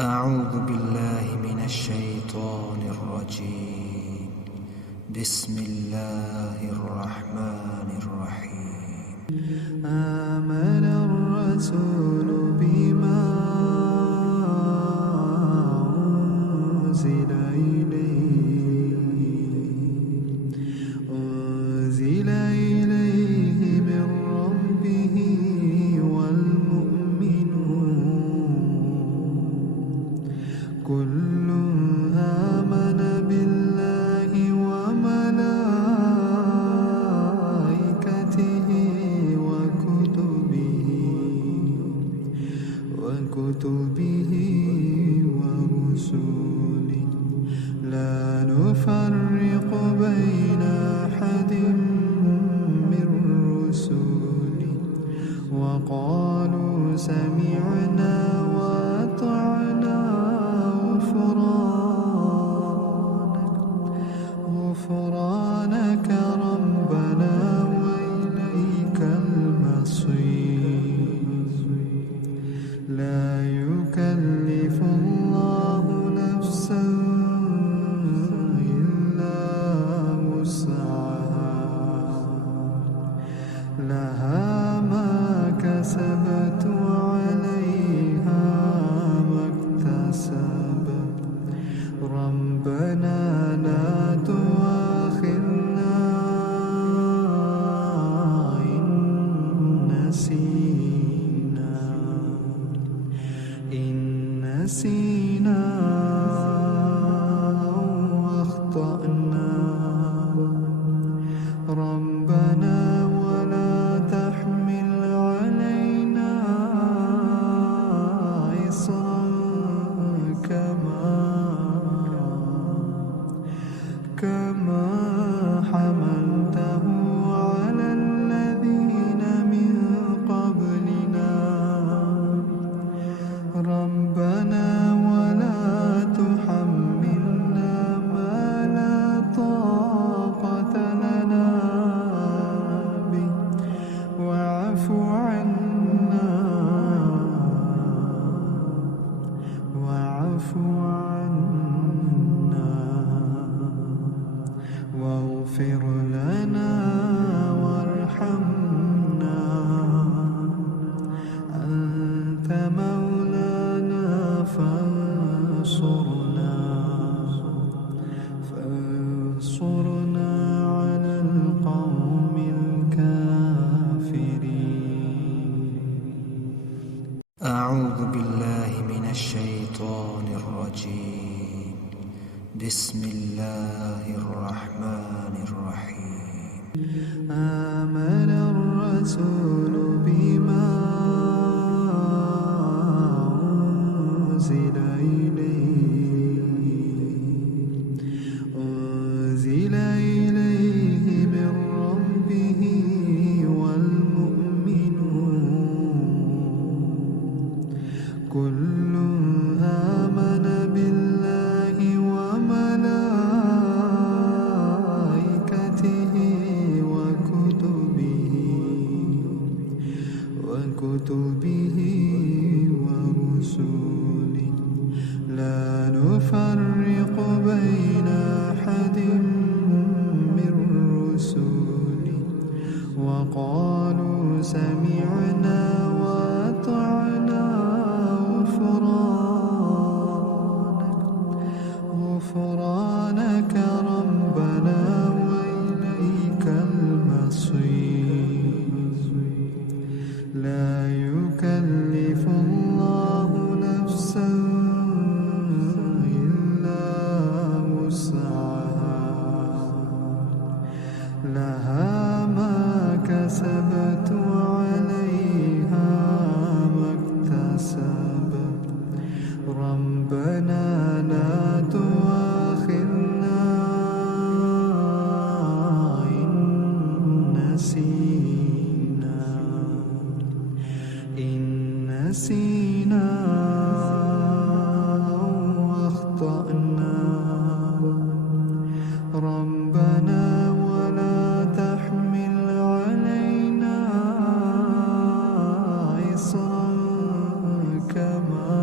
أعوذ بالله من الشيطان الرجيم. بسم الله الرحمن الرحيم. آمن الرسول بما أنزل إليه من ربه والمؤمنون كل آمن بالله وملائكته وكتبه ورسله لا نفرق بين أحد من رسله وقالوا سمعنا وأطعنا غفرانك ربنا وإليك المصير. لا يكلف الله نفسا إلا وسعها لها ما كسبت وعليها ما اكتسبت ربنا لا تؤاخذنا إن نسينا أو أخطأنا ربنا ولا تحمل علينا إصرا كما حملته على الذين من قبلنا ربنا ولا تحملنا ما لا طاقة لنا به واعف عنا واغفر لنا وارحمنا أنت مولانا فانصرنا على القوم الكافرين. أعوذ بالله من الشيطان الرجيم. بسم الله الرحمن الرحيم. آمن الرسول بما أنزل إليه من ربه والمؤمنون كل آمن بالله وملائكته وكتبه ورسله لا نفرق بين أحد من رسله وقالوا سمعنا وأطعنا غفرانك ربنا وإليك المصير. لا يكلف الله نفسا إلا وسعها لها ما كسبت وعليها ما اكتسبت ربنا لا تؤاخذنا إن نسينا أو أخطأنا ربنا ولا تحمل علينا إصرا كما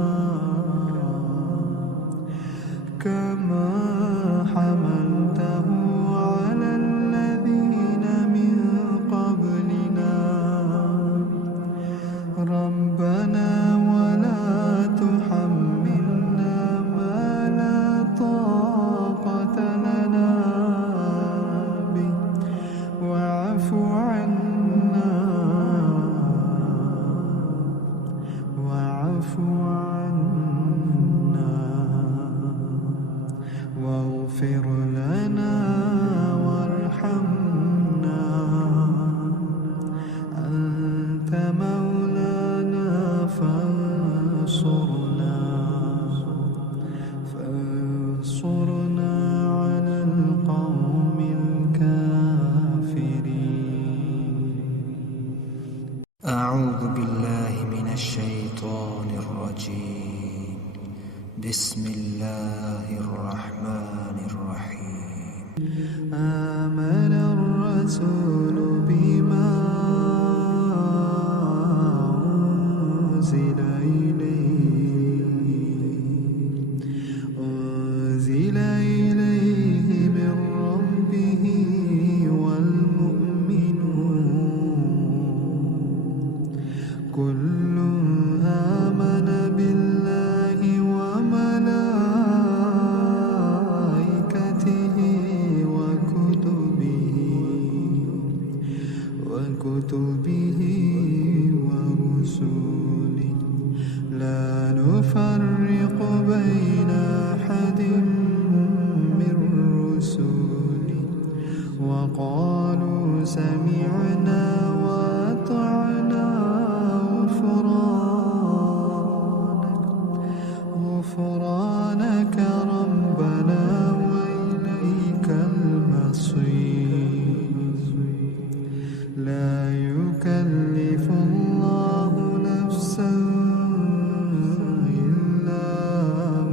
بسم الله الرحمن الرحيم آمن الرسول بما أنزل إليه من ربه والمؤمنون كل آمن بالله وملائكته وكتبه ورسله لا نفرق بين أحد من رسله وقالوا سمعنا وأطعنا غفرانك ربنا وإليك المصير لا يكلف الله نفسا إلا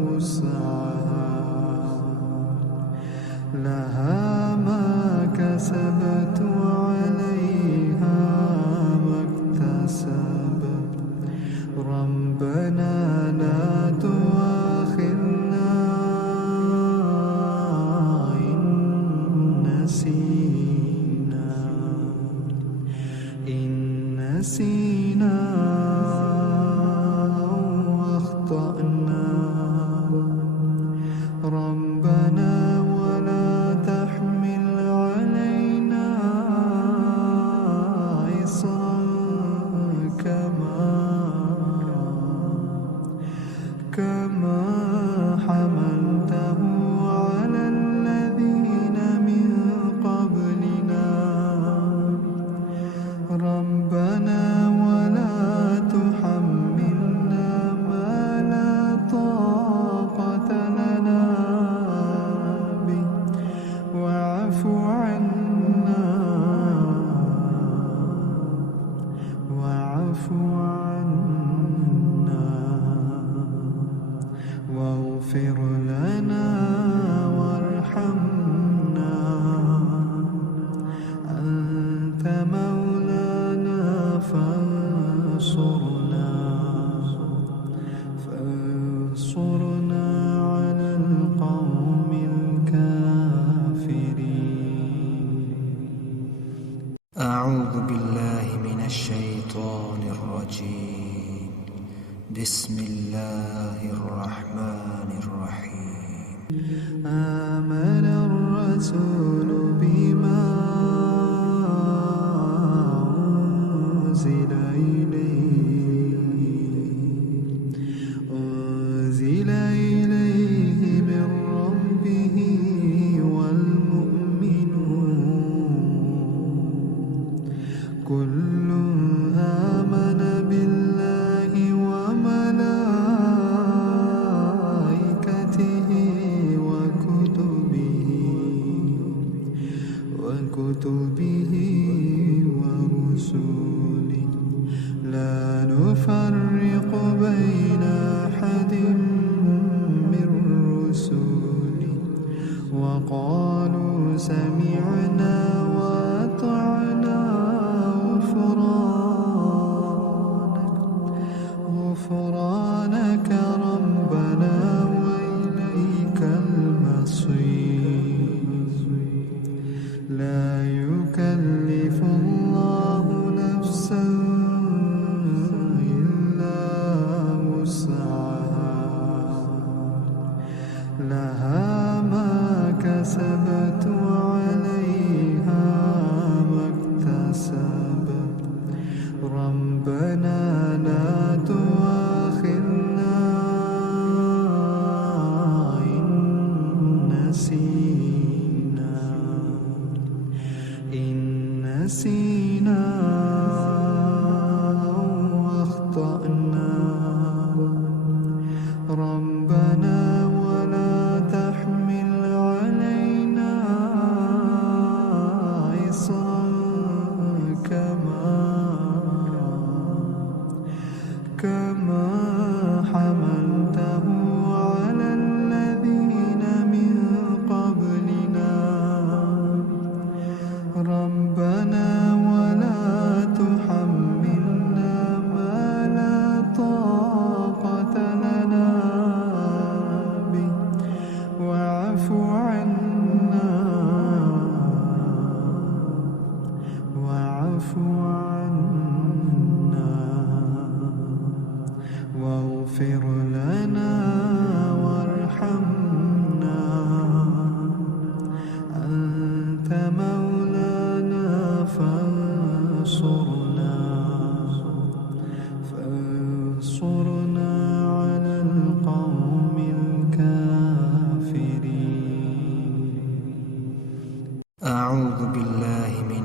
وسعها لها ما كسبت وعليها ما اكتسبت ربنا لا تؤاخذنا إن نسينا أو أخطأنا ربنا ولا تحمل علينا إصرا كما حملته على الذين من قبلنا ربنا ولا تحملنا ما لا طاقة لنا به واعف عنا واغفر لنا وارحمنا أنت مولانا فانصرنا على القوم الكافرين أعوذ بالله من الشيطان الرجيم بسم الله الرحمن الرحيم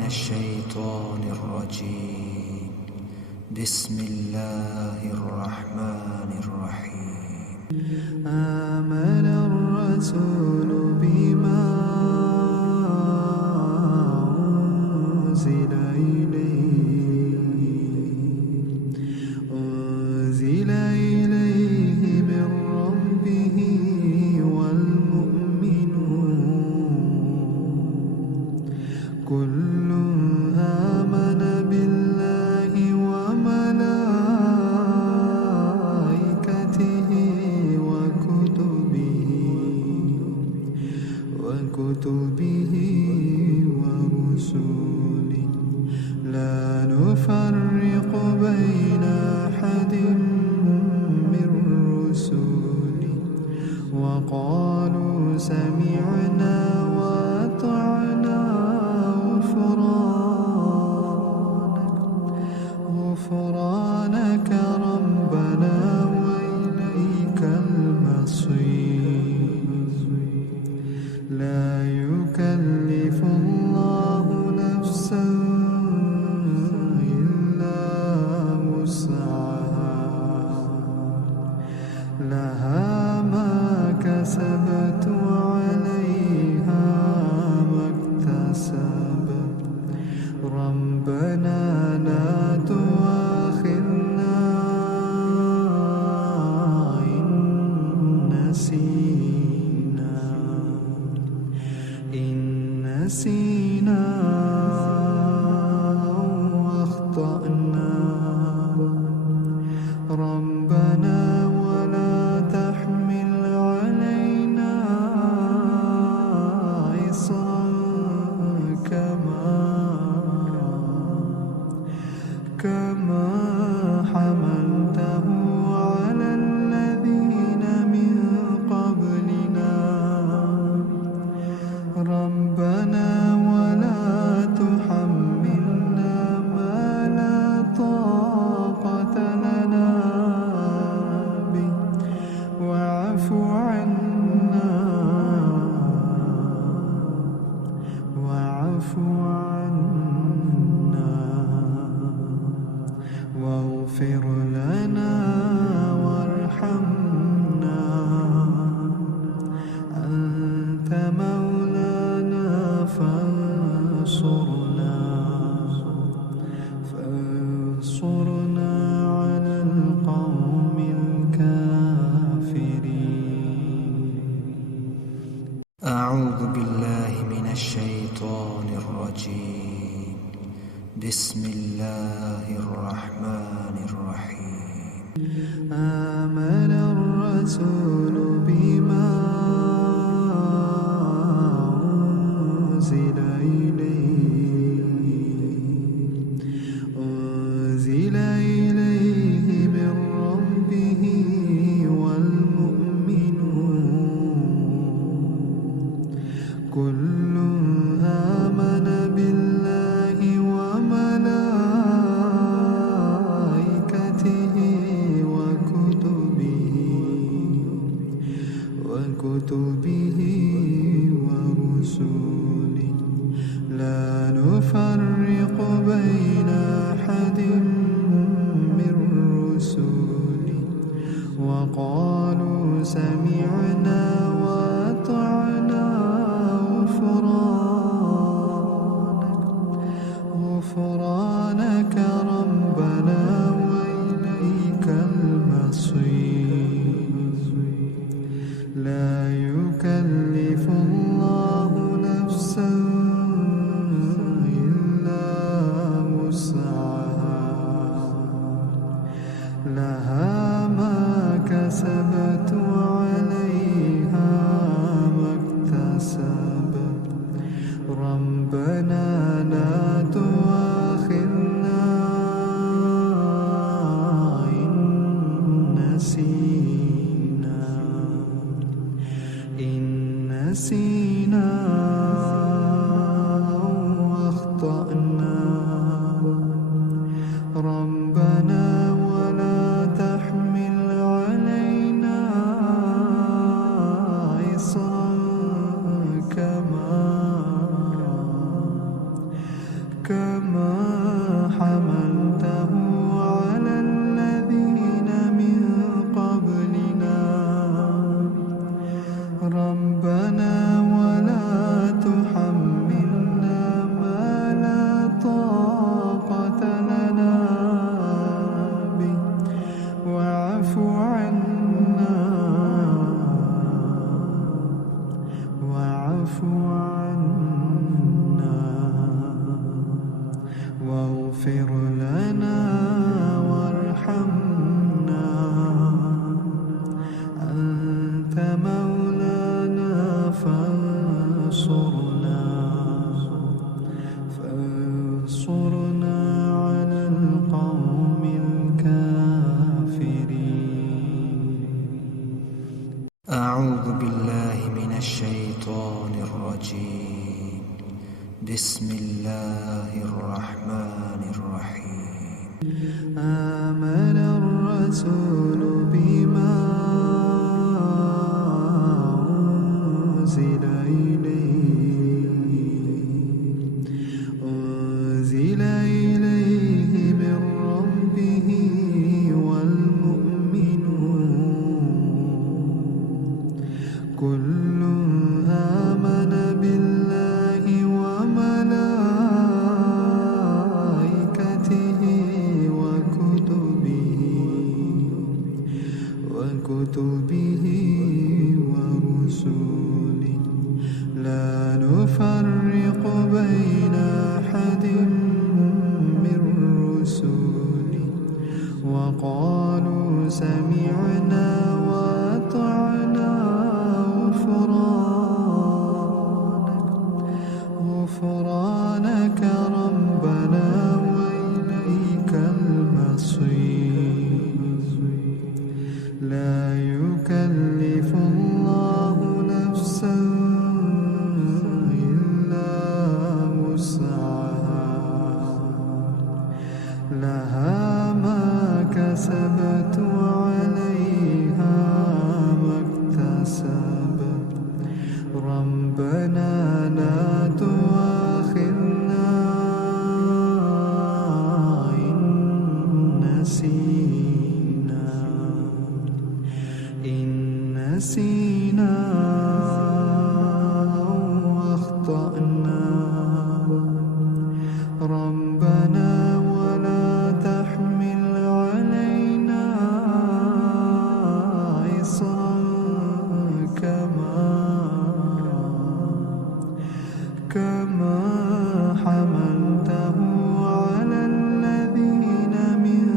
الشيطان الرجيم. بسم الله الرحمن الرحيم. آمن الرسول بما أنزل إليه من ربه والمؤمنون كل آمن بالله وملائكته وكتبه ورسله لا نفرق بين أحد من رسله وقالوا سمعنا وأطعنا غفرانك ربنا وإليك المصير. لا يكلف الله نفسا إلا وسعها لها ما كسبت وعليها ما اكتسبت ربنا لا تؤاخذنا إن نسينا أو أخطأنا ربنا ولا تحمل علينا إصرا كما حملته على الذين من قبلنا ربنا ولا تحملنا ما لا طاقة لنا به واعف عنا واغفر لنا وارحمنا أنت مولانا فانصرنا على القوم الكافرين. أعوذ بالله من الشيطان الرجيم. بسم الله الرحمن الرحيم. آمن الرسول بما أنزل إليه من ربه والمؤمنون كل آمن بالله وملائكته وكتبه ورسله لا نفرق بين أحد من رسله وقالوا سمعنا وأطعنا غفرانك ربنا وإليك المصير. لا يكلف الله نفسا إلا وسعها لها ما كسبت وعليها ما اكتسبت ربنا لا تؤاخذنا إن نسينا أو أخطأنا ربنا ولا تحمل علينا إصرا أعوذ بالله من الشيطان الرجيم. بسم الله الرحمن الرحيم. آمن الرسول بما أنزل إليه من ربه والمؤمنون كل آمن بالله وملائكته وكتبه ورسله لا نفرق بين أحد من رسله وقالوا سمعنا وأطعنا غفرانك ربنا وإليك المصير. لا يكلف الله نفسا إلا وسعها لها ما كسبت وعليها ما اكتسبت ربنا لا تؤاخذنا إن نسينا أو أخطأنا ربنا ولا تحمل علينا إصرا كما حملته على الذين من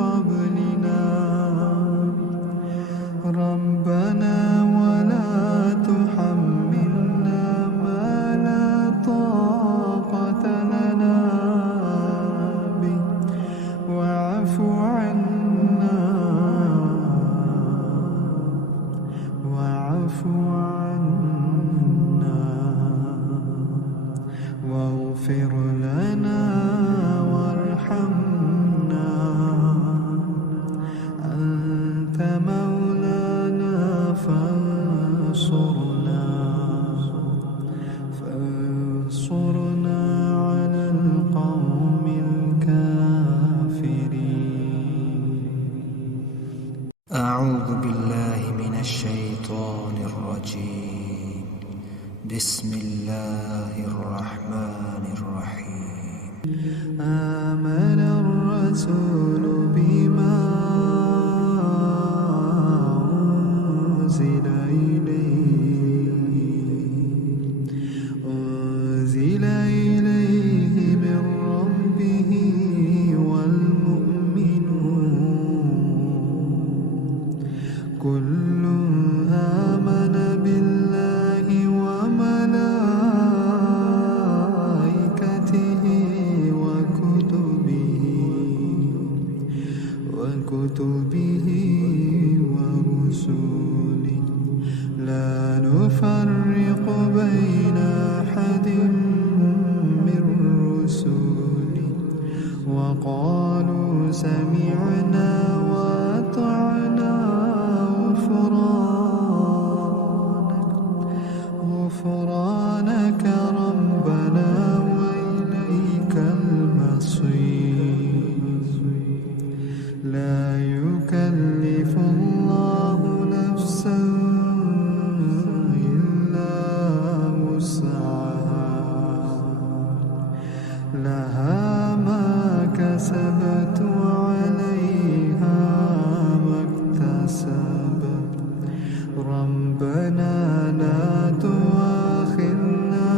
قبلنا ربنا ولا تحملنا ما لا طاقة لنا به واعف عنا واغفر لنا وارحمنا أنت مولانا فانصرنا على القوم الكافرين. أعوذ بالله من الشيطان الرجيم. بسم الله الرحمن الرحيم. آمن الرسول بما أنزل إليه من ربه والمؤمنون كل آمن بالله وملائكته وكتبه ورسله لا نفرق بين أحد من رسله وقالوا سمعنا وأطعنا غفرانك ربنا وإليك المصير. لا يكلف الله نفسا إلا وسعها لها ما كسبت وعليها ما اكتسبت ربنا لا تؤاخذنا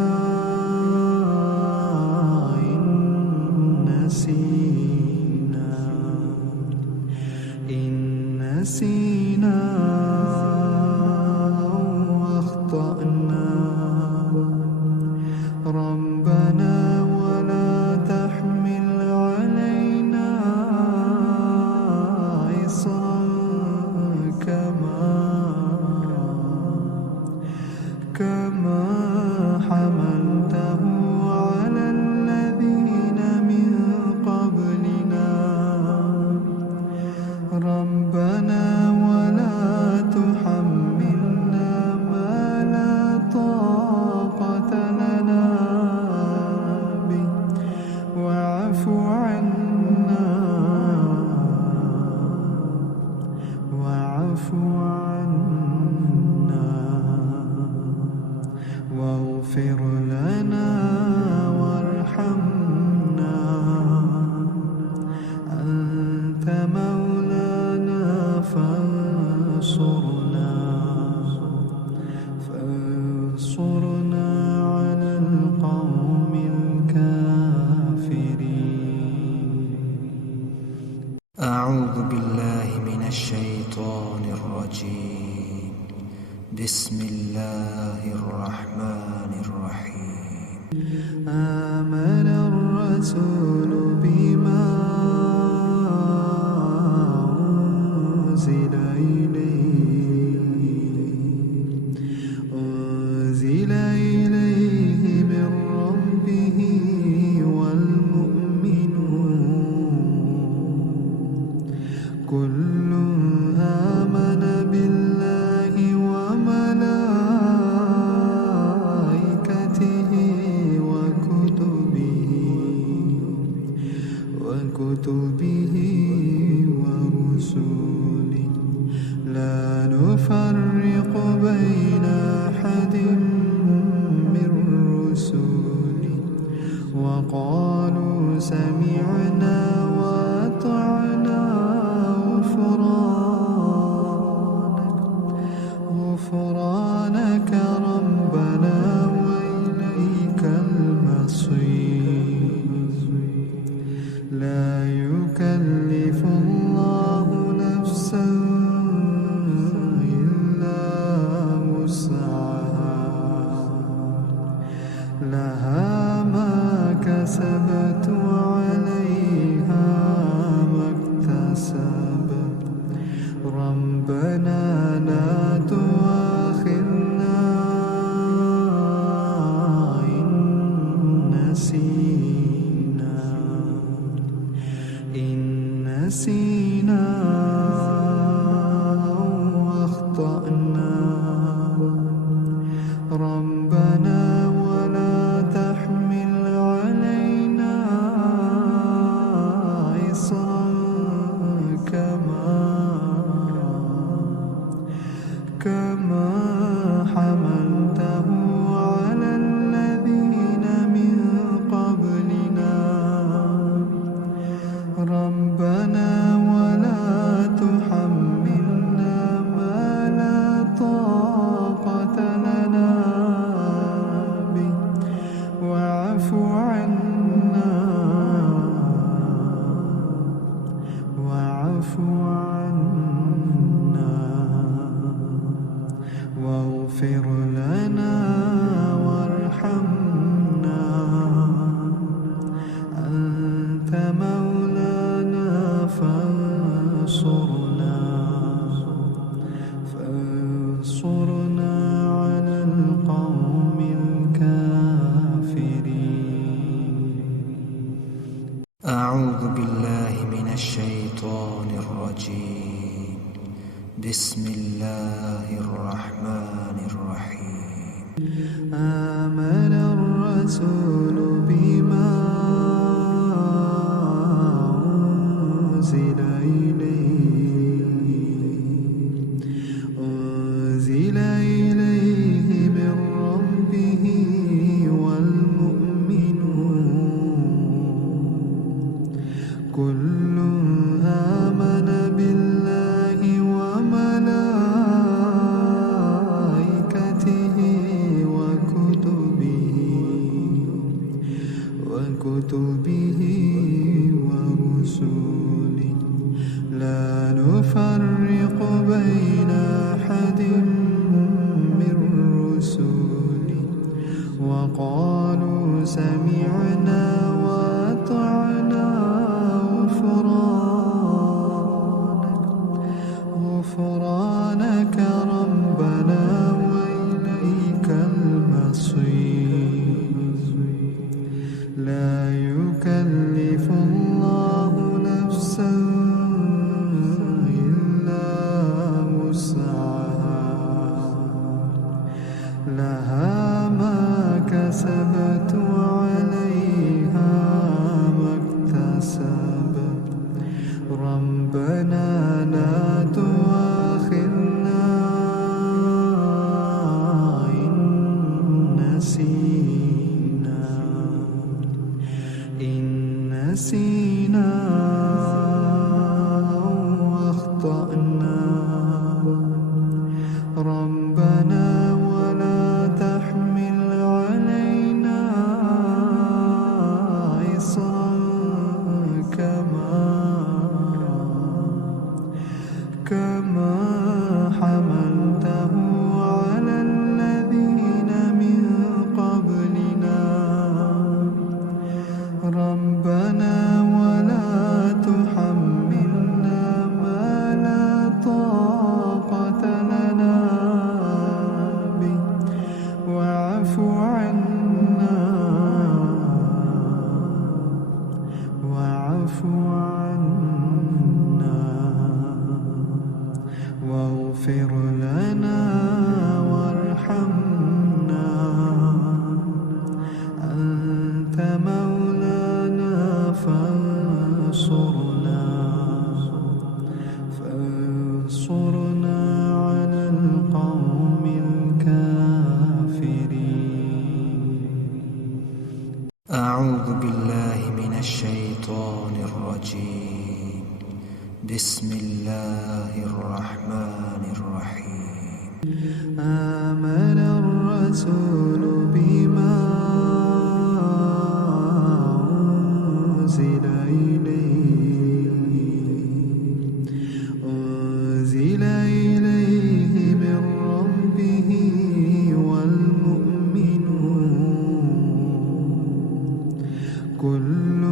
إن نسينا أو أخطأنا ربنا ولا تحمل علينا إصرا بسم الله الرحمن الرحيم آمن الرسول بما أنزل إليه من ربه والمؤمنون كل آمن بالله وملائكته وكتبه ورسله لا نفرق بين أحد من رسله وقالوا سمعنا وأطعنا غفرانك ربنا وإليك المصير لا يكلف الله نفسا إلا وسعها لها ما كسبت وعليها ما اكتسبت ربنا لا تؤاخذنا إن نسينا أو أخطأنا ربنا ولا تحمل علينا إصرا كما حملته على الذين من قبلنا ربنا ولا تحملنا ما لا طاقة لنا به واعف عنا واغفر لنا وارحمنا أنت مولانا فانصرنا على القوم الكافرين. أعوذ بالله من الشيطان الرجيم. بسم الله الرحمن الرحيم آمن الرسول بما أنزل إليه من ربه والمؤمنون كل آمن بالله وملائكته وكتبه ورسله لا نفرق بين أحد من رسله وقالوا سمعنا وأطعنا غفرانك ربنا وإليك المصير لا يكلف الله نفسا إلا وسعها لها ما كسبت وعليها ما اكتسبت ربنا لا تؤاخذنا إن نسينا أو أخطأنا ربنا ولا تحمل علينا إصرا كما حملته على الرجيم. بسم الله الرحمن الرحيم. آمن الرسول بما أنزل إليه من ربه والمؤمنون كل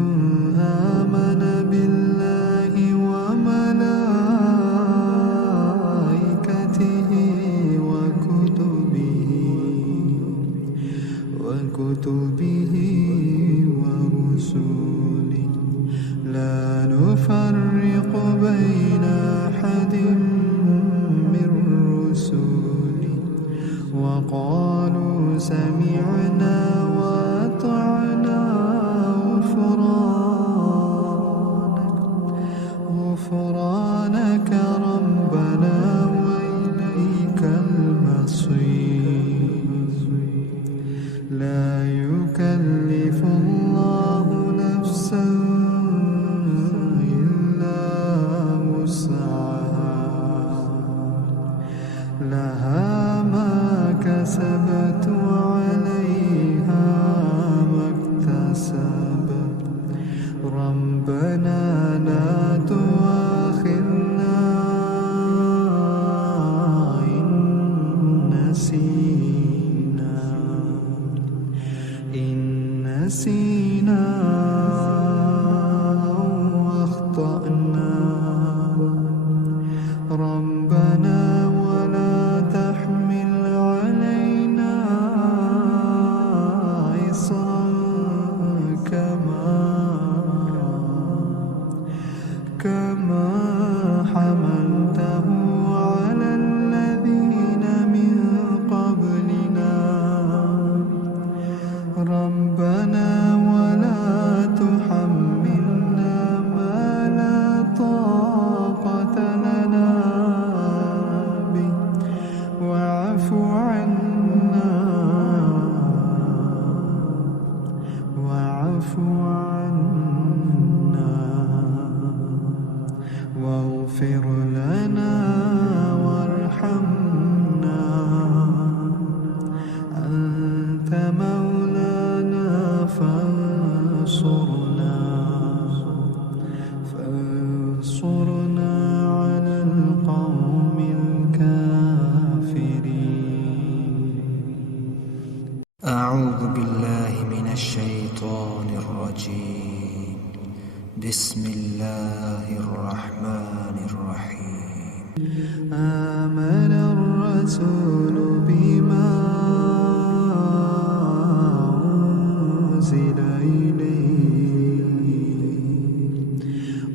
آمن بالله وملائكته وكتبه ورسله لا نفرق بين أحد من رسله وقالوا سمعنا وأطعنا غفرانك ربنا وإليك المصير. لا يكلف الله نفسا إلا وسعها لها ما كسبت وعليها ما اكتسبت ربنا لا تؤاخذنا إن نسينا أو أخطأنا ربنا ولا تحمل علينا إصرا كما حملته على الذين من قبلنا ربنا ولا تحملنا ما لا طاقة لنا به واعف عنا واغفر لنا وارحمنا أنت مولانا فانصرنا على القوم الكافرين. أعوذ بالله من الشيطان الرجيم. بسم الله الرحمن الرحيم. آمن الرسول بما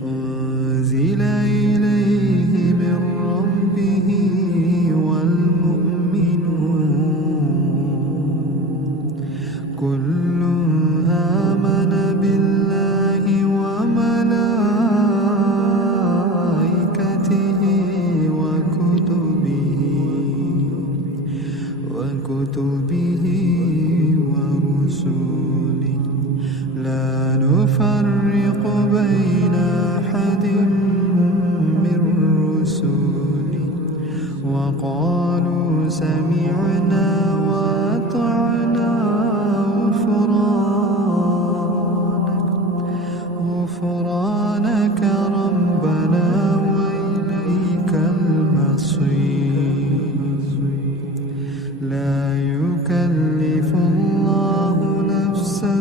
أنزل إليه من ربه والمؤمنون كل آمن بالله وملائكته وكتبه ورسله لا نفرق بين أحد من رسله وقالوا سمعنا وأطعنا غفرانك ربنا وإليك المصير. لا يكلف الله نفسا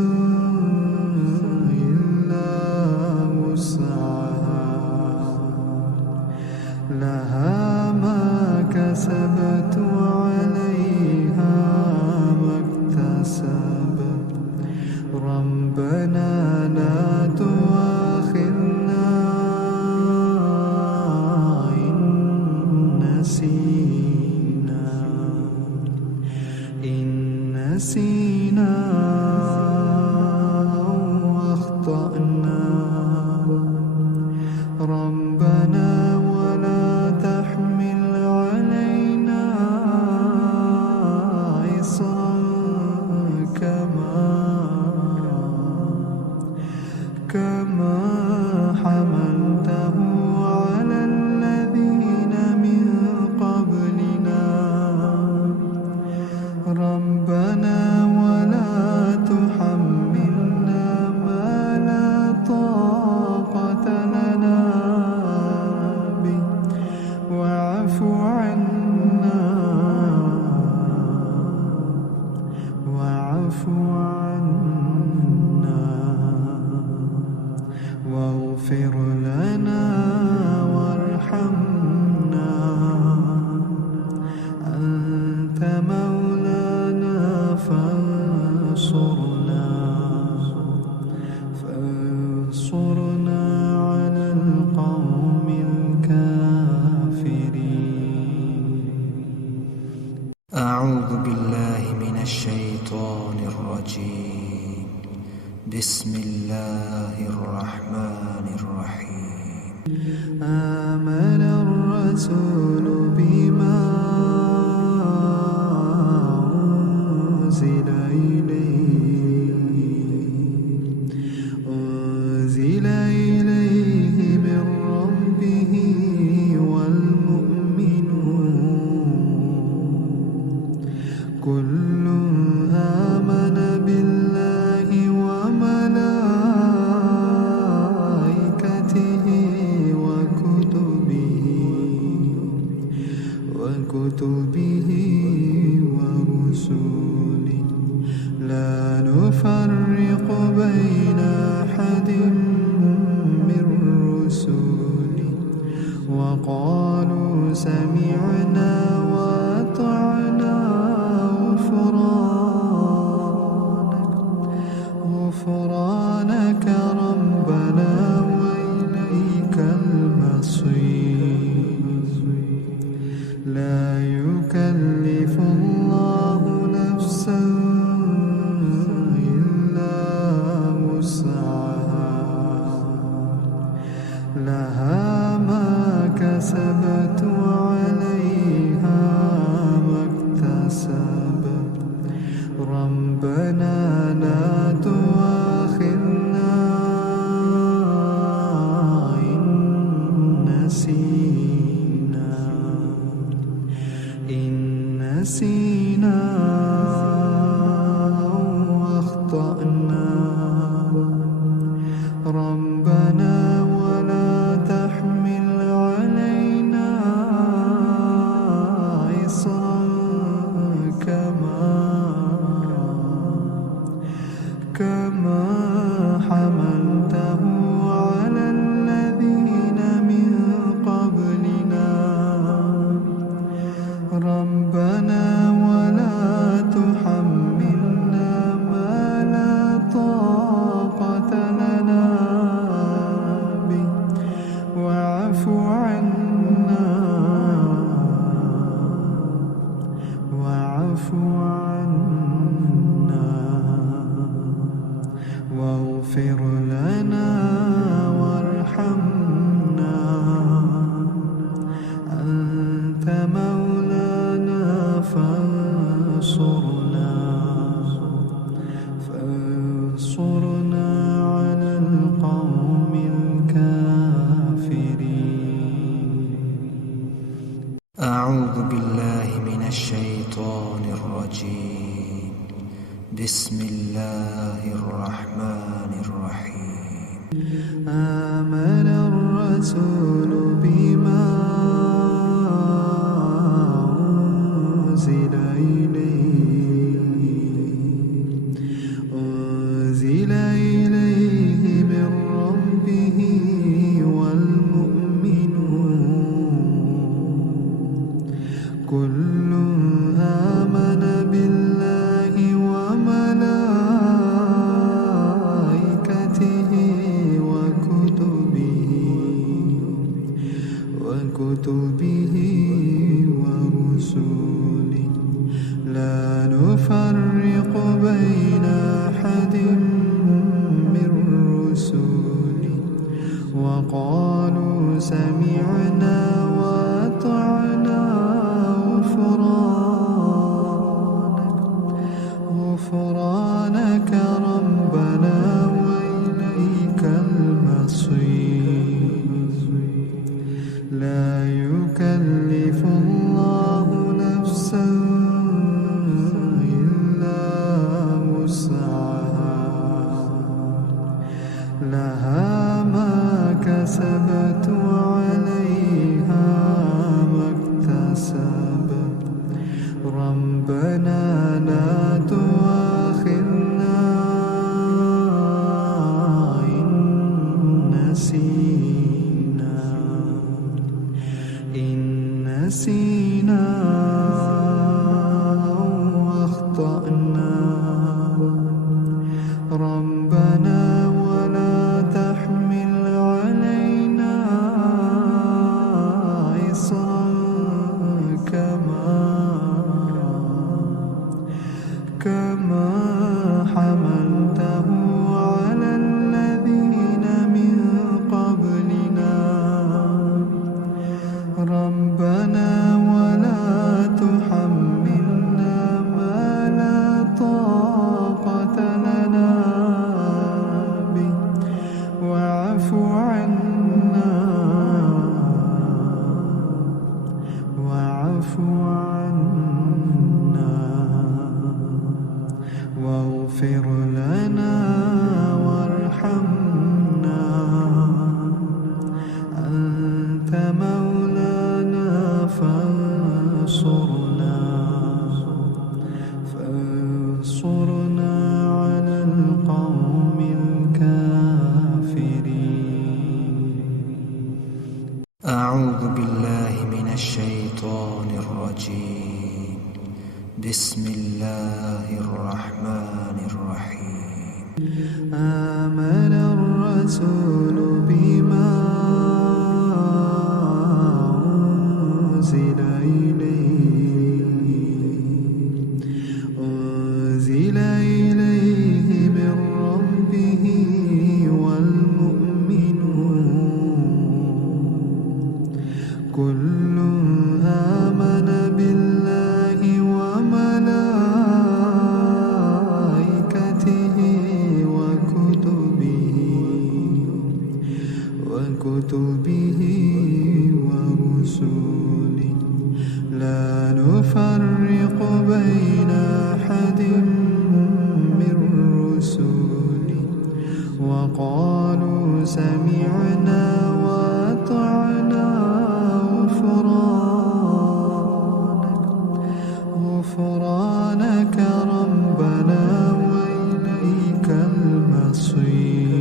إلا وسعها لها ما كسبت وعليها ما اكتسبت ربنا لا تؤاخذنا إن نسينا أو أخطأنا ربنا ولا تحمل علينا إصرا كما مولانا فانصرنا على القوم الكافرين. أعوذ بالله من الشيطان الرجيم. بسم الله الرحمن الرحيم. آمن الرسول بما أنزل إليه من ربه والمؤمنون كل آمن بالله وملائكته وكتبه ورسله لا نفرق بين أحد من رسله وقالوا سمعنا وأطعنا غفرانك ربنا وإليك المصير. لا يكلف الله نفسا إلا وسعها لها ما كسبت وعليها ما اكتسبت ربنا لا تؤاخذنا إن نسينا أو أخطأنا ربنا ولا تحمل علينا إصرا كما حملته على الذين من قبلنا ربنا ولا تحملنا ما لا طاقة لنا به واعف عنا واغفر لنا وارحمنا أنت مولانا فانصرنا على القوم الكافرين. أعوذ بالله من الشيطان الرجيم. بسم الله الرحمن الرحيم. آمن الرسول بما أنزل إليه من ربه والمؤمنون كل آمن بالله وملائكته وكتبه ورسله لا نفرق بين أحد من رسله وقالوا سمعنا وأطعنا غفرانك ربنا وإليك المصير. لا يكلف الله نفسا إلا وسعها لها ما كسبت وعليها ما اكتسبت ربنا لا تؤاخذنا إن نسينا بسم الله الرحمن الرحيم. آمن الرسول بما أنزل إليه من ربه والمؤمنون كل آمن بالله وملائكته وكتبه ورسله لا نفرق بين أحد من رسله وقالوا سمعنا وأطعنا غفرانك ربنا وإليك المصير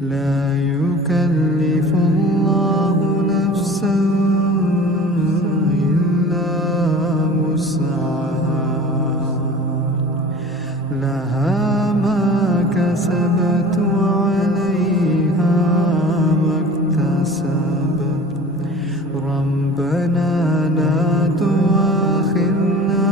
لا يكلف الله نفسا إلا وسعها لها ما كسبت وعليها ما اكتسبت ربنا لا تؤاخذنا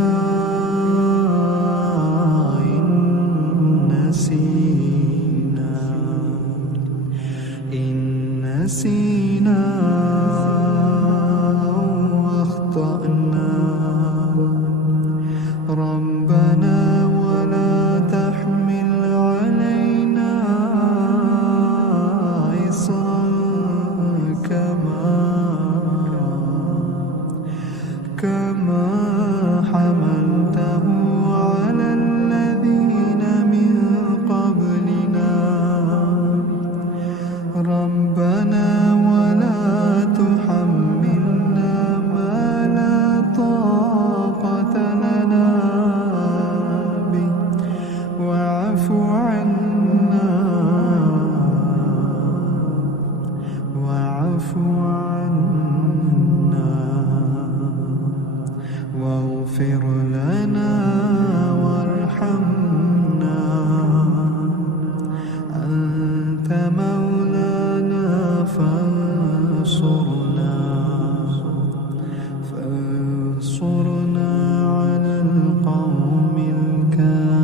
إن نسينا أو أخطأنا ربنا ولا تحمل علينا إصرا كما حملته على الذين من قبلنا ربنا ولا تحملنا ما لا طاقة لنا به واعف عنا واغفر لنا وارحمنا أنت مولانا فانصرنا على القوم الكافرين.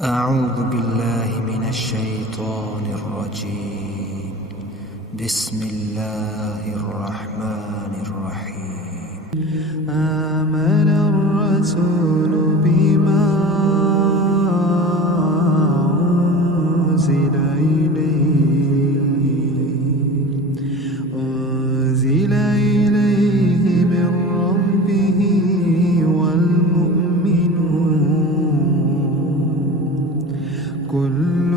أعوذ بالله من الشيطان الرجيم. بسم الله الرحمن الرحيم. آمن الرسول بما أنزل إليه من ربه والمؤمنون كل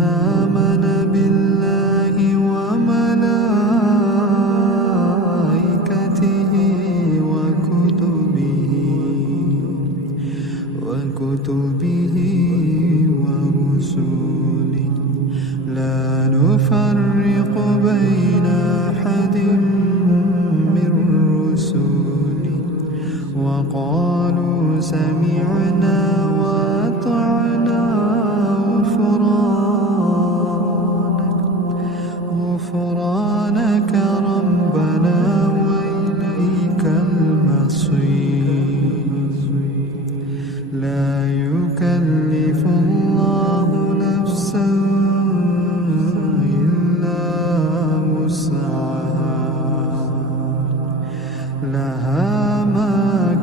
آمن بالله وملائكته وكتبه ورسله لا نفرق بين أحد من رسله وقالوا سمعنا وأطعنا غفرانك ربنا وإليك المصير لا يكلف الله نفسا إلا وسعها لها ما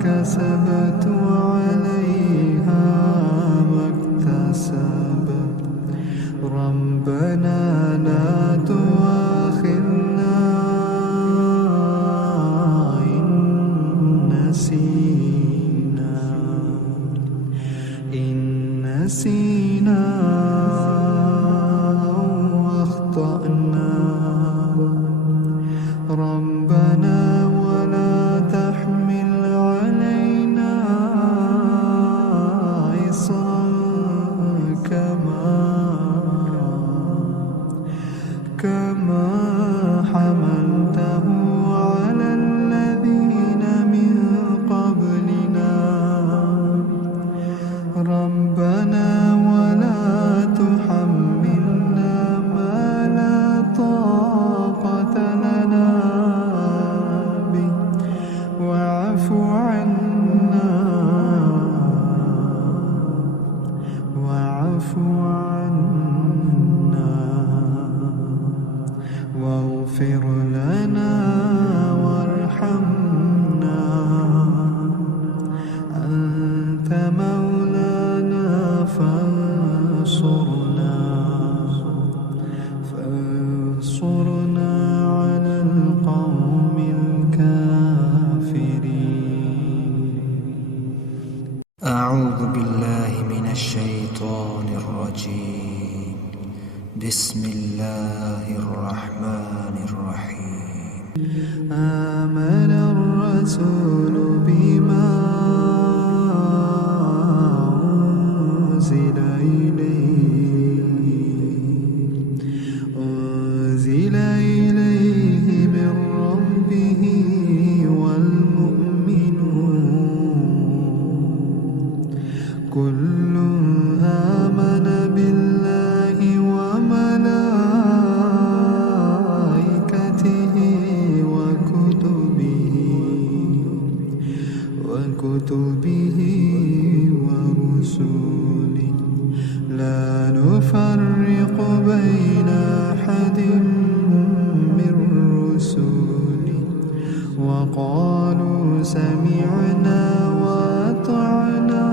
كسبت وعليها ما اكتسبت ربنا لا تؤاخذنا إن نسينا أو أخطأنا ربنا ولا تحمل علينا إصرا كما حملته على الشيطان الرجيم. بسم الله الرحمن الرحيم. آمن الرسول بما أنزل إليه من ربه والمؤمنون كل آمن بالله وملائكته وكتبه ورسله لا نفرق بين أحد من رسله وقالوا سمعنا وأطعنا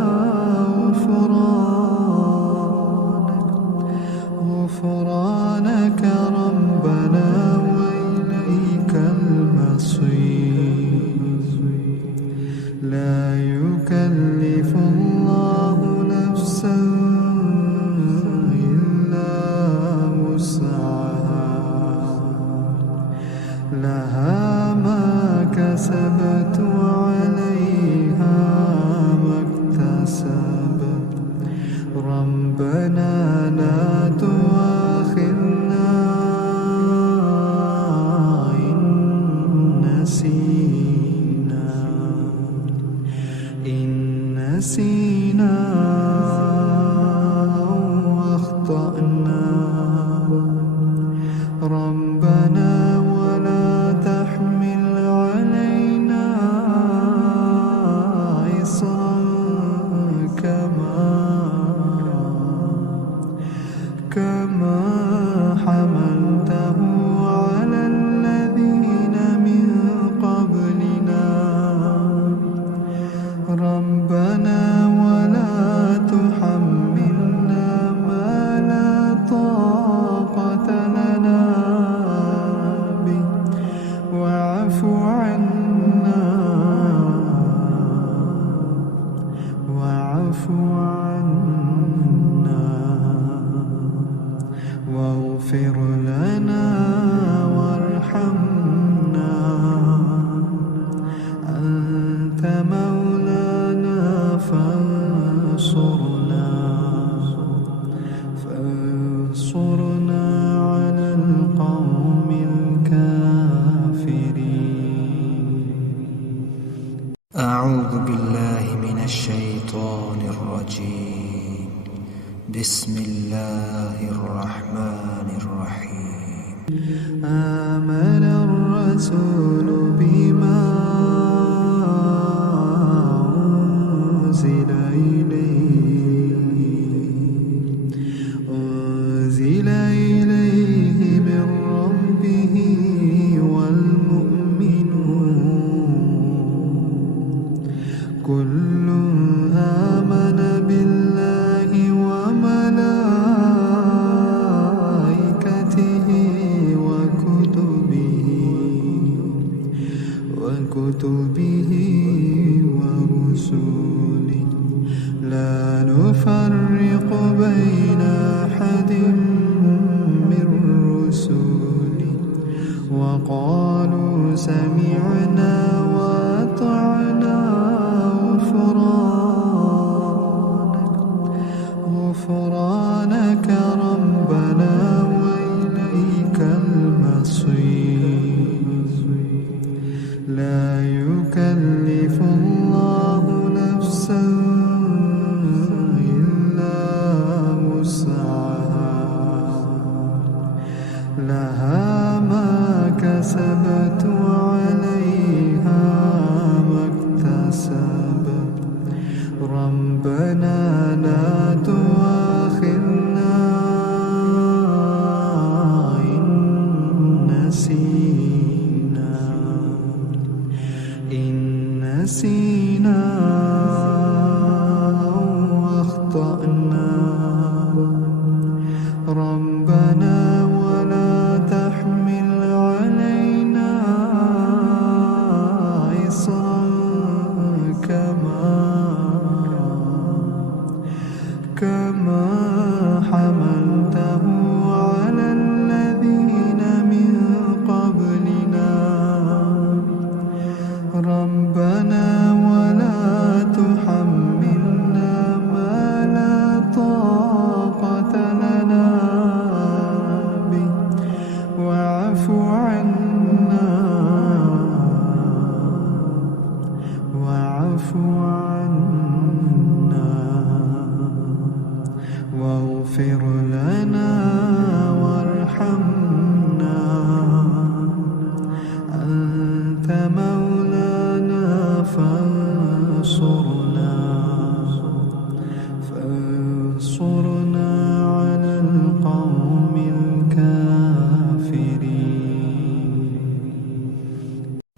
غفرانك ربنا وإليك المصير. لا يكلف الله نفسا إلا وسعها لها ما كسبت وعليها ما اكتسبت ربنا لا تؤاخذنا إن نسينا أو أخطأنا ربنا ولا تحمل علينا إصرا كما حملته على الذين من قبلنا ربنا ولا تحملنا ما لا طاقة لنا به واعف عنا واغفر لنا وارحمنا أنت مولانا فانصرنا على القوم الكافرين. أعوذ بالله من الشيطان الرجيم. بسم الله الرحمن الرحيم. آمن الرسول بما أنزل إليه من ربه والمؤمنون كل آمن بالله وملائكته وكتبه ورسله لا نفرق بين أحد من رسله وقالوا سمعنا وأطعنا غفرانك ربنا وإليك المصير. لا يكلف الله نفسا إلا وسعها لها ما كسبت وعليها ما اكتسبت ربنا لا تؤاخذنا إن نسينا أو أخطأنا ربنا ولا تحمل علينا إصرا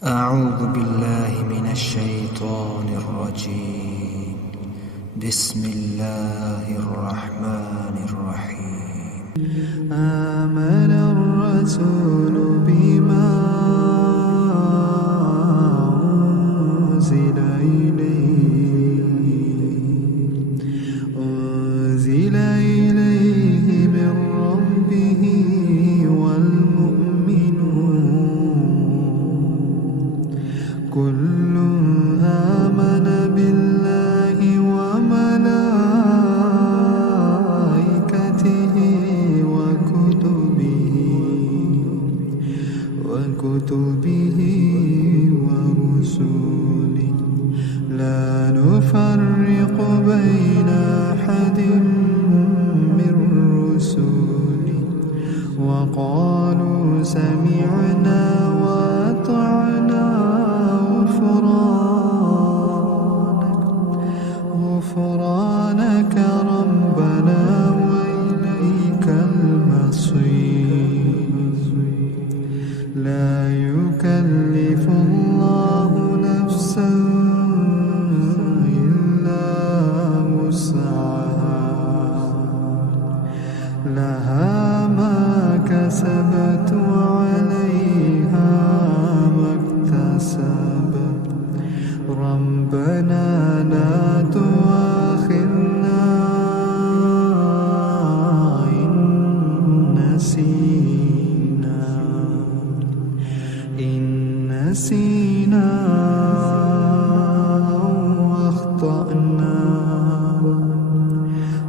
أعوذ بالله من الشيطان الرجيم. بسم الله الرحمن الرحيم. آمن الرسول بما أنزل إليه من ربه والمؤمنون كل آمن بالله وملائكته وكتبه ورسله لا نفرق بين أحد من رسله وقالوا سمعنا وأطعنا غفرانك ربنا وإليك المصير لا يكلف الله نفسا إلا وسعها لها ما كسبت وعليها ما اكتسبت ربنا لا تؤاخذنا إن نسينا أو أخطأنا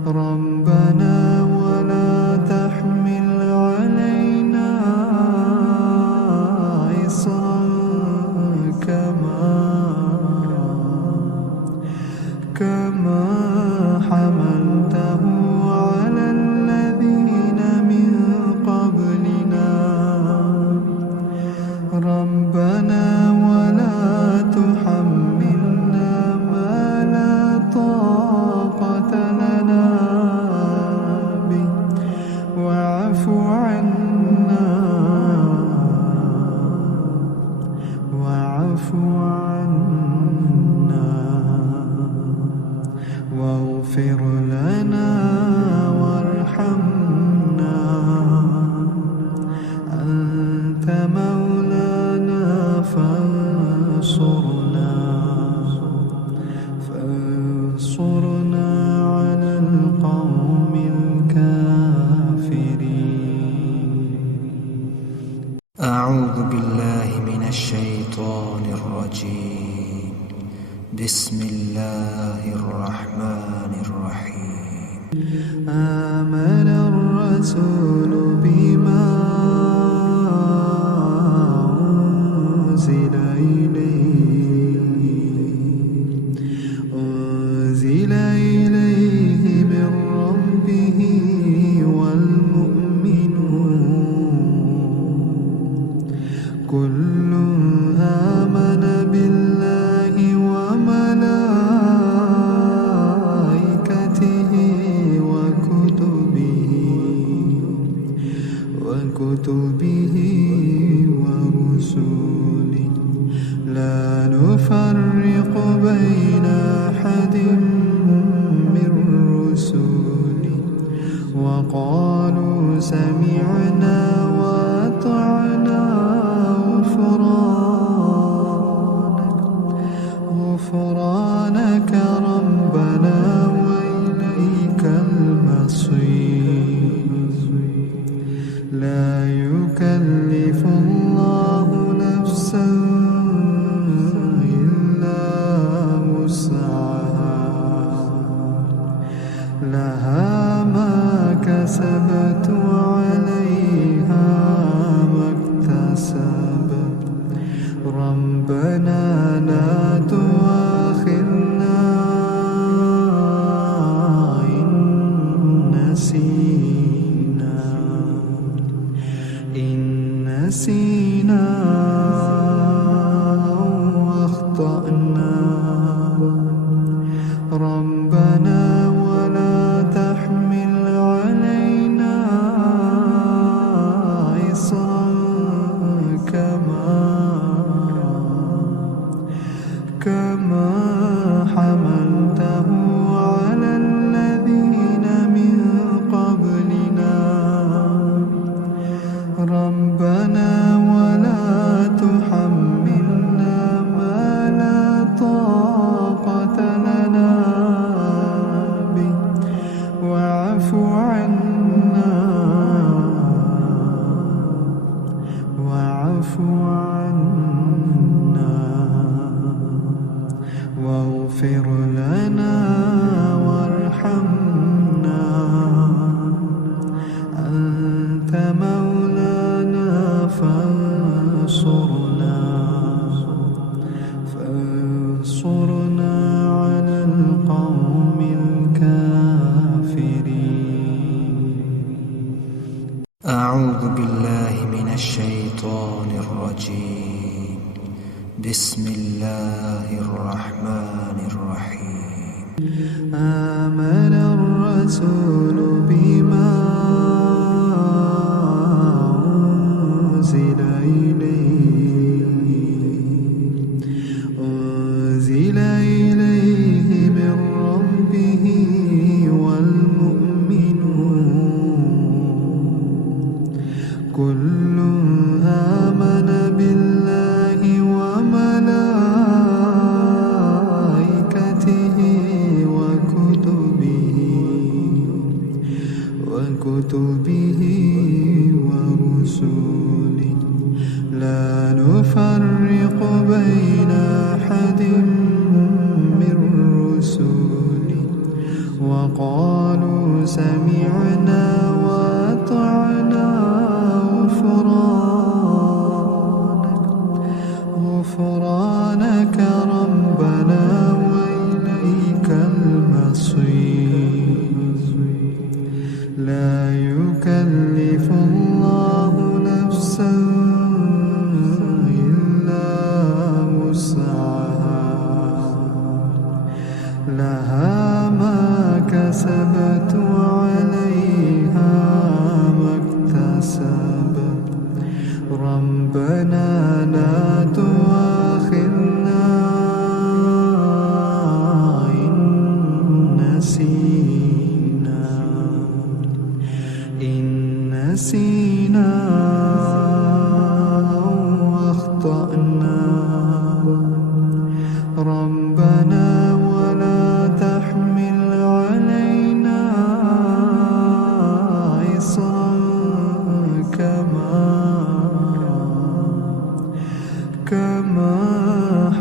ربنا ولا تحمل علينا إصرا كما حملته على الذين من قبلنا ربنا ولا تحملنا ما لا طاقة لنا به واعف عنا واغفر لنا وارحمنا أنت مولانا فانصرنا على القوم الكافرين. أعوذ بالله من الشيطان الرجيم. بسم الله الرحمن الرحيم. آمن الرسول بما أنزل إليه من ربه والمؤمنون كل آمن بالله وملائكته وكتبه ورسله لا نفرق بين أحد من رسله وقالوا سمعنا وأطعنا غفرانك ربنا وإليك المصير لا يكلف الله نفسا إلا وسعها لها ما كسبت وعليها ما اكتسبت ربنا لا تؤاخذنا إن نسينا أو أخطأنا ربنا ولا تحمل علينا إصرا كما بسم الله الرحمن الرحيم آمن الرسول بما أنزل إليه من ربه والمؤمنون كل آمن بالله وملائكته وكتبه ورسله لا نفرق بين أحد من رسله وقالوا سمعنا وأطعنا غفرانك ربنا وإليك المصير لا يكلف الله نفسا إلا وسعها لها ما كسبت وعليها ما اكتسبت ربنا لا تؤاخذنا إن نسينا أو أخطأنا ربنا ولا تحمل علينا إصرا كما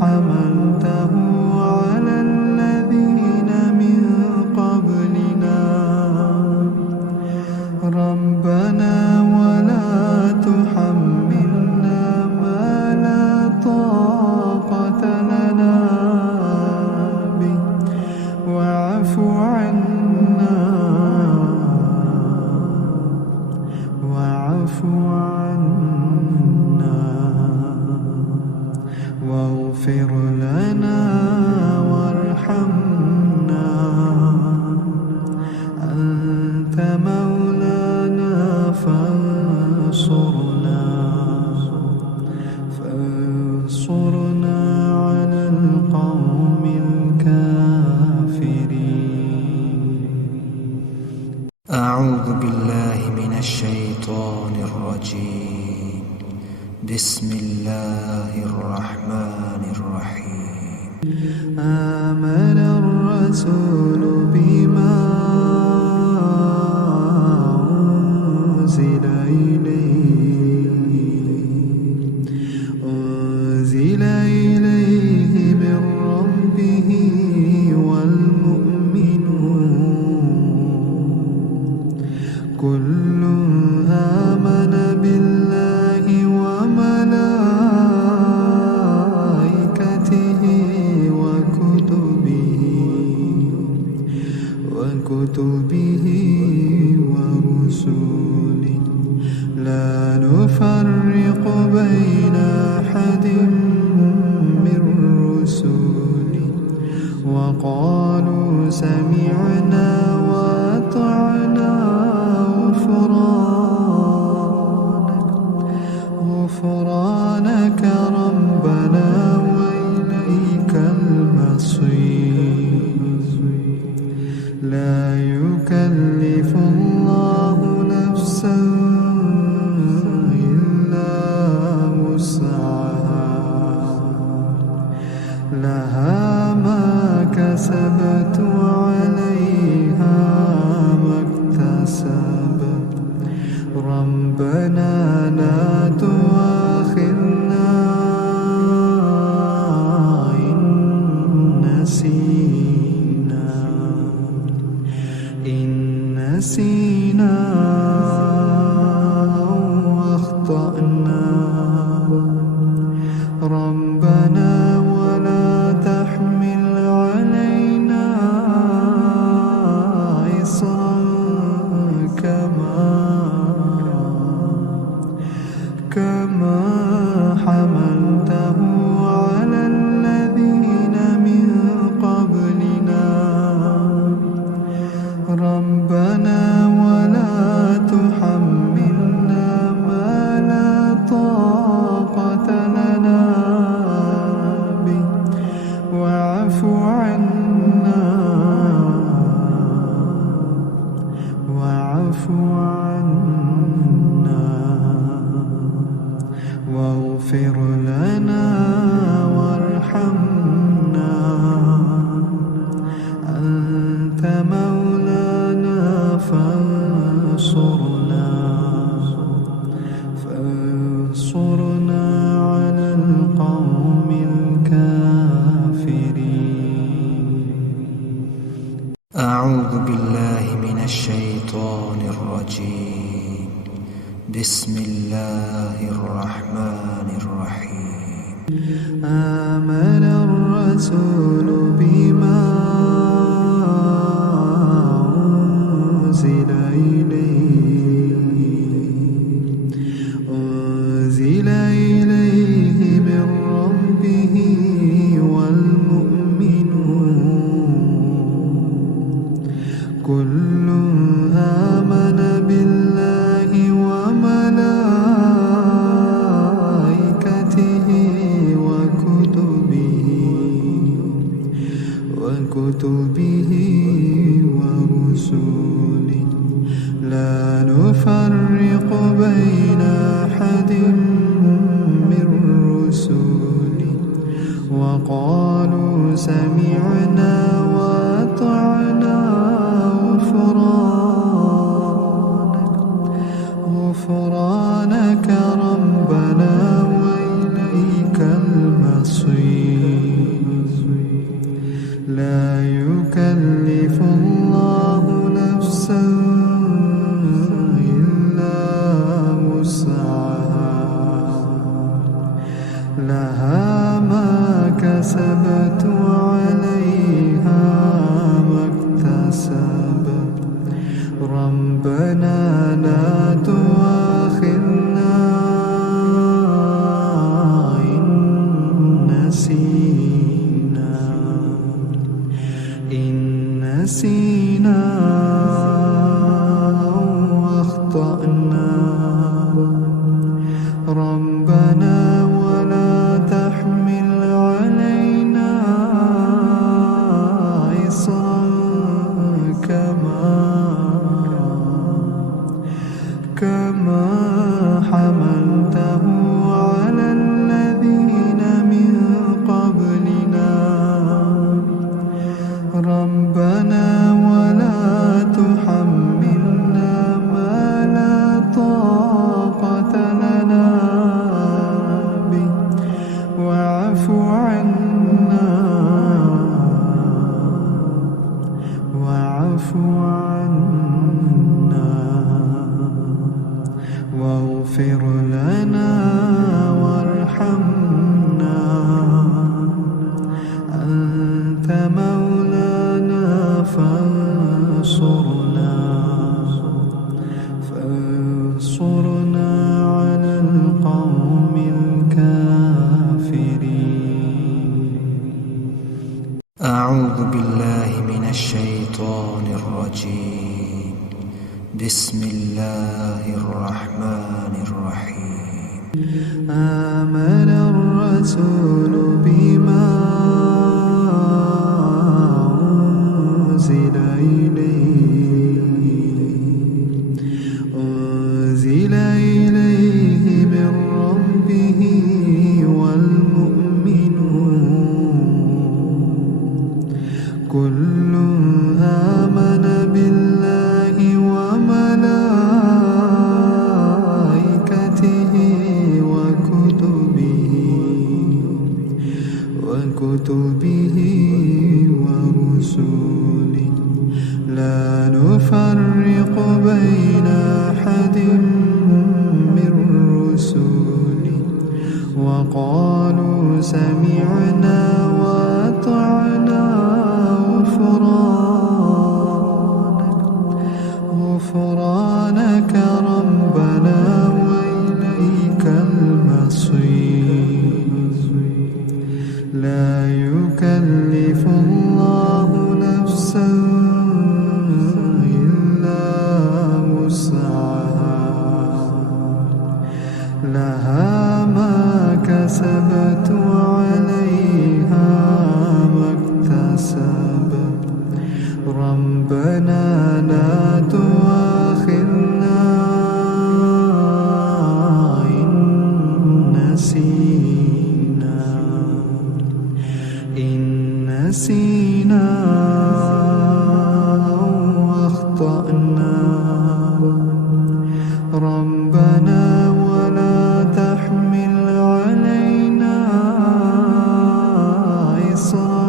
حملته على الذين من قبلنا ربنا ولا تحملنا ما لا طاقة لنا به واعف عنا واغفر لنا وارحمنا أنت مولانا فانصرنا على القوم الكافرين أعوذ بالله من الشيطان الرجيم بسم الله الرحمن الرحيم آمن الرسول بما أنزل إليه من ربه والمؤمنون كل آمن بالله وملائكته وكتبه ورسله لا نفرق بين أحد من رسله وقالوا سمعنا وأطعنا غفرانك ربنا وإليك المصير لا يكلف الله نفسا إلا وسعها لها ما كسبت وعليها ما اكتسبت ربنا لا تؤاخذنا إن نسينا أو أخطأنا ربنا ولا تحمل علينا إصرا الشيطان الرجيم. بسم الله الرحمن الرحيم. آمن الرسول بما أنزل إليه من ربه والمؤمنون كل آمن بالله وملائكته وكتبه ورسله لا نفرق بين أحد من رسله وقالوا سمعنا وأطعنا غفرانك ربنا وإليك المصير. لا يكلف الله نفسا إلا وسعها لها ما كسبت وعليها ما اكتسبت ربنا لا تؤاخذنا إن نسينا أو أخطأنا ربنا ولا تحمل علينا إصرا كما حملته على الذين من قبلنا ربنا ولا تحملنا ما لا طاقة لنا به واعف عنا واغفر لنا وارحمنا أنت مولانا فانصرنا على القوم الكافرين. أعوذ بالله من الشيطان الرجيم. بسم الله الرحمن الرحيم. آمن الرسول بما أنزل إليه من ربه والمؤمنون كل آمن بالله وملائكته وكتبه ورسله لا نفرق بين أحد من رسله وقالوا سمعنا وأطعنا غفرانك ربنا وإليك المصير. لا يكلف الله نفسا إلا وسعها لها ما كسبت وعليها ما اكتسبت ربنا لا تؤاخذنا إن نسينا أو أخطأنا ربنا ولا تحمل علينا إصرا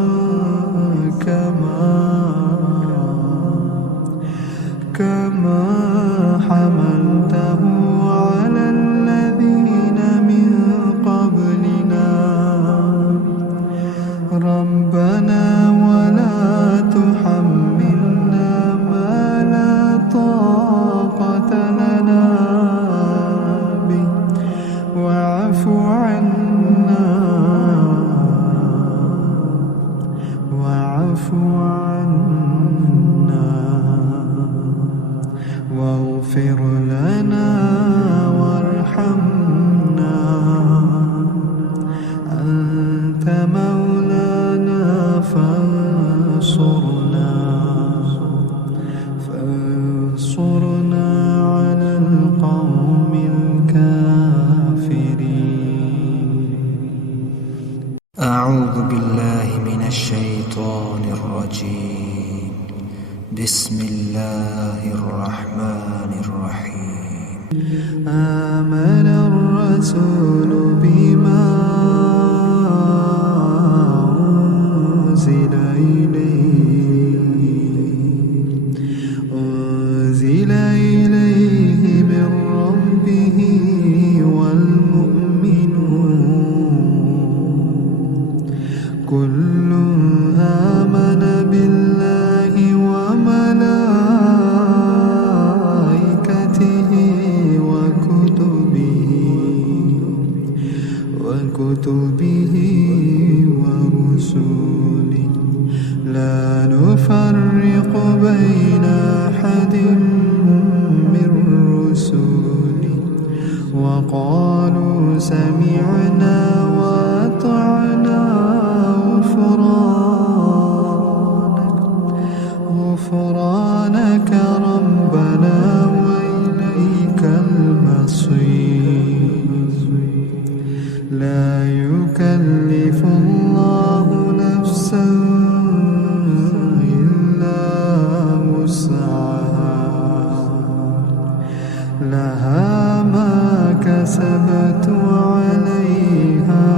بالله من الشيطان الرجيم. بسم الله الرحمن الرحيم. آمن الرسول بما أنزل إليه من ربه والمؤمنون كل آمن بالله وملائكته وكتبه ورسله لا نفرق بين أحد من رسله وقالوا سمعنا وأطعنا غفرانك ربنا وإليك المصير. لا يكلف الله نفسا إلا وسعها لها ما كسبت وعليها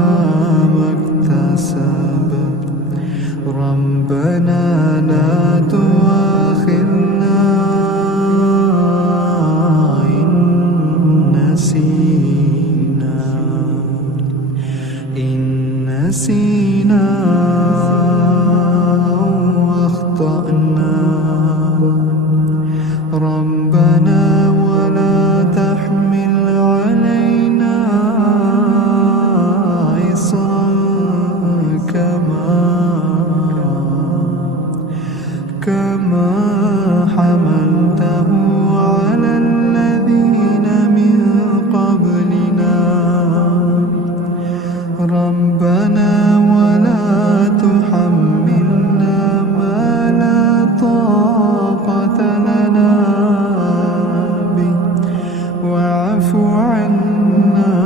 ما اكتسبت ربنا لا تؤاخذنا إن نسينا أو أخطأنا ربنا ولا تحمل علينا إصرا كما حملته على الذين من قبلنا ربنا ولا تحملنا ما لا طاقة لنا به واعف عنا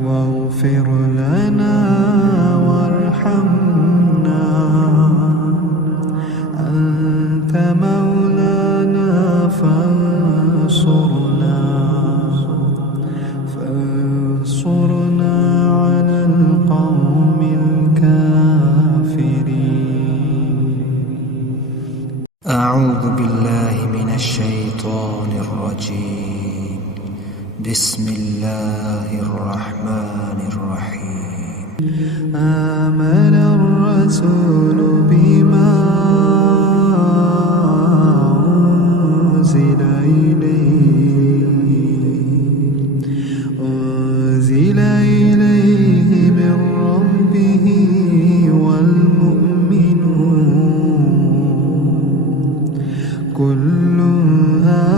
واغفر لنا وارحمنا أنت مولانا فانصرنا على القوم الكافرين. أعوذ بالله من الشيطان الرجيم. بسم الله الرحمن الرحيم. آمن الرسول بما أنزل إليه من ربه والمؤمنون كل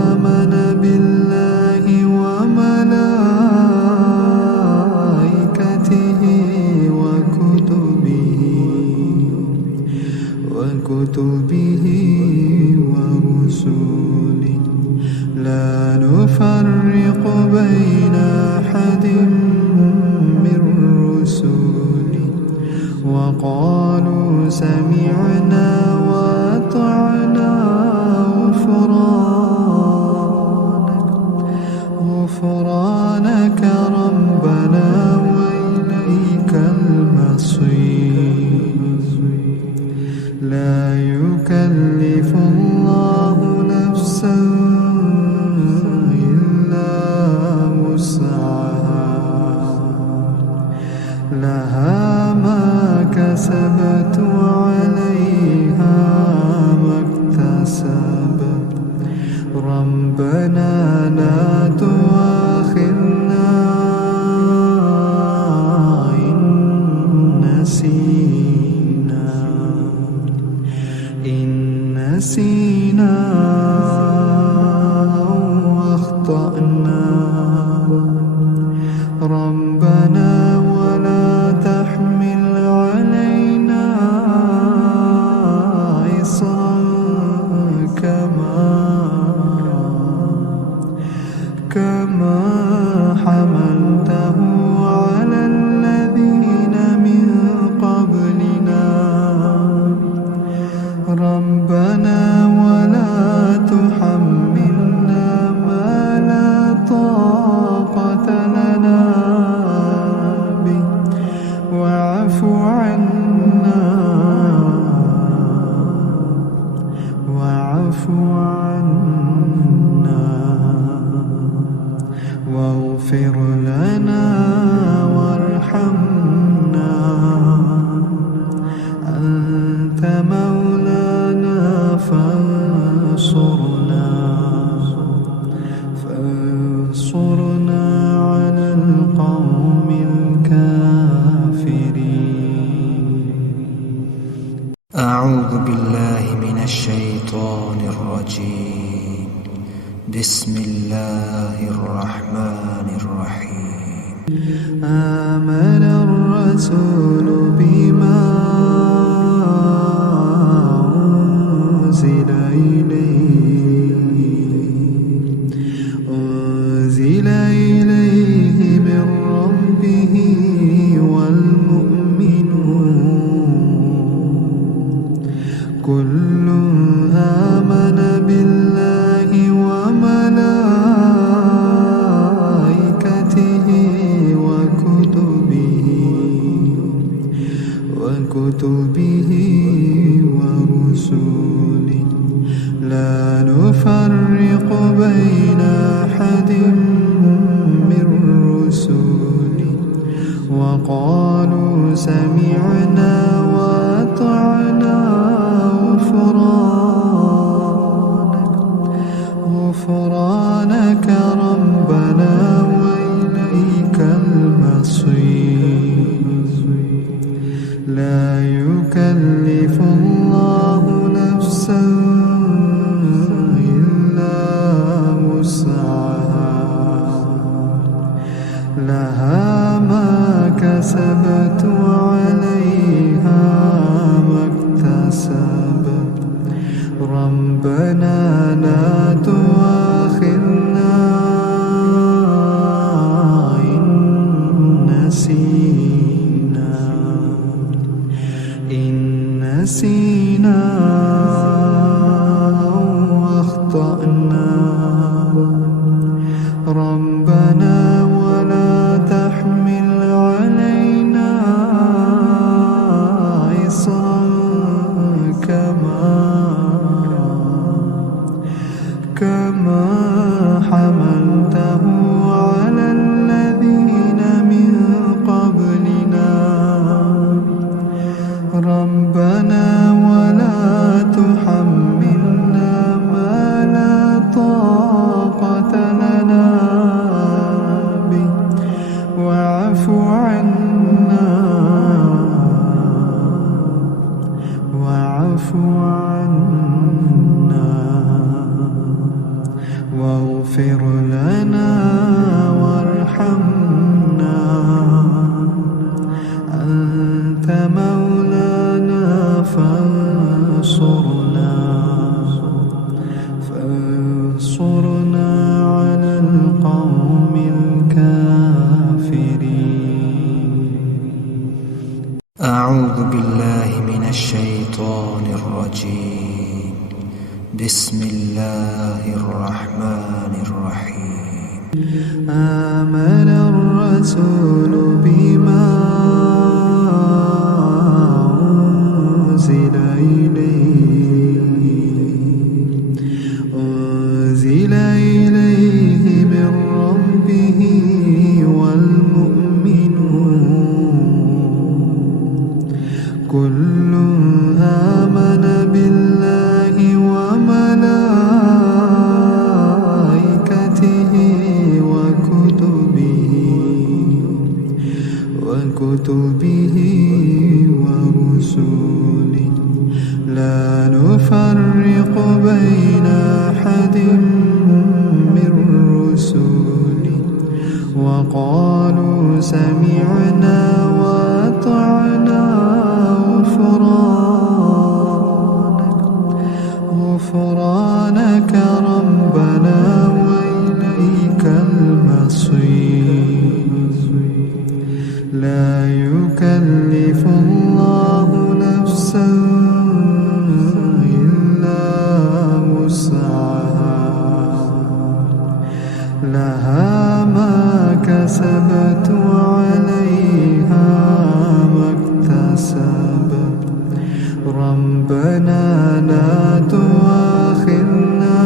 آمن بالله وملائكته وكتبه ورسله لا نفرق بين أحد من رسله وقالوا سمعنا وأطعنا غفرانك ربنا وإليك المصير. لا يكلف الله نفسا إلا وسعها لها ما كسبت وعليها ما اكتسبت ربنا لا تؤاخذنا إن نسينا أو أخطأنا ربنا ولا تحمل علينا إصرا كما حملته على الذين من قبلنا ربنا ولا تحملنا ما لا طاقة لنا به واعف عنا واغفر لنا وارحمنا أنت مولانا فانصرنا على القوم الكافرين. أعوذ بالله من الشيطان الرجيم. بسم الله الرحمن الرحيم. آمن الرسول بما أنزل إليه من ربه والمؤمنون كل آمن بالله وملائكته وكتبه ورسله لا نفرق بين أحد من رسله وقالوا سمعنا وأطعنا غفرانك ربنا وإليك المصير. لا يكلف الله نفسا إلا وسعها لها ما كسبت وعليها ما اكتسبت ربنا لا تؤاخذنا إن نسينا أو أخطأنا ربنا ولا تحمل علينا إصرا كما حملته على الذين من قبلنا ربنا ولا تحملنا ما لا طاقة لنا به واعف عنا واغفر لنا وارحمنا أنت مولانا فانصرنا على القوم الكافرين. أعوذ بالله من الشيطان الرجيم. بسم الله الرحمن الرحيم. آمن الرسول بما أنزل إليه من ربه والمؤمنون كل آمن بالله وملائكته وكتبه ورسله لا نفرق بين أحد من رسله وقالوا سمعنا وأطعنا غفرانك ربنا وإليك لا يكلف الله نفسا إلا وسعها لها ما كسبت وعليها ما اكتسبت ربنا لا تؤاخذنا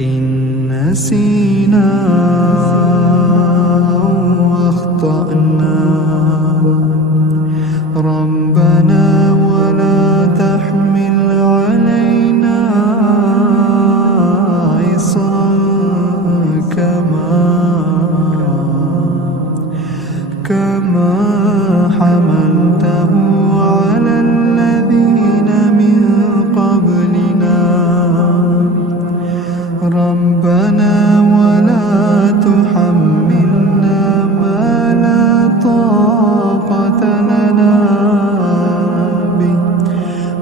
إن نسينا أو أخطأنا ربنا ولا تحمل علينا إصرا كما حملته على الذين من قبلنا ربنا ولا تحملنا ما لا طاقة لنا به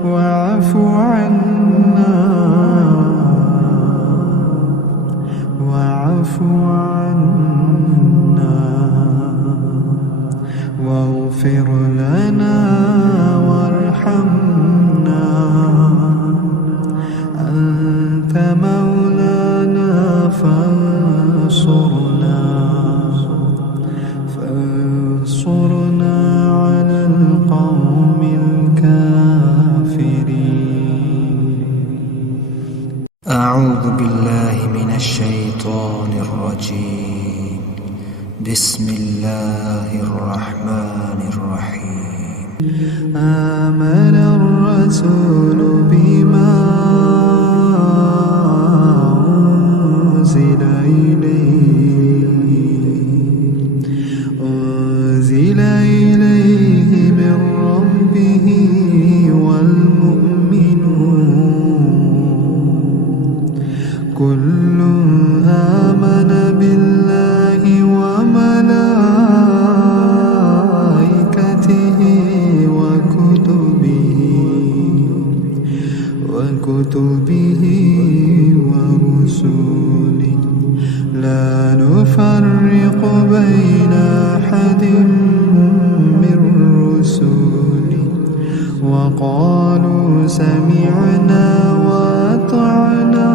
واعف عنا واغفر لنا وارحمنا أنت مولانا فانصرنا على القوم الكافرين. أعوذ بالله من الشيطان الرجيم. بسم الله الرحمن الرحيم. آمن الرسول بما أنزل إليه من ربه والمؤمنون كل آمن بالله وملائكته وكتبه ورسله لا نفرق بين أحد من رسله وقالوا سمعنا وأطعنا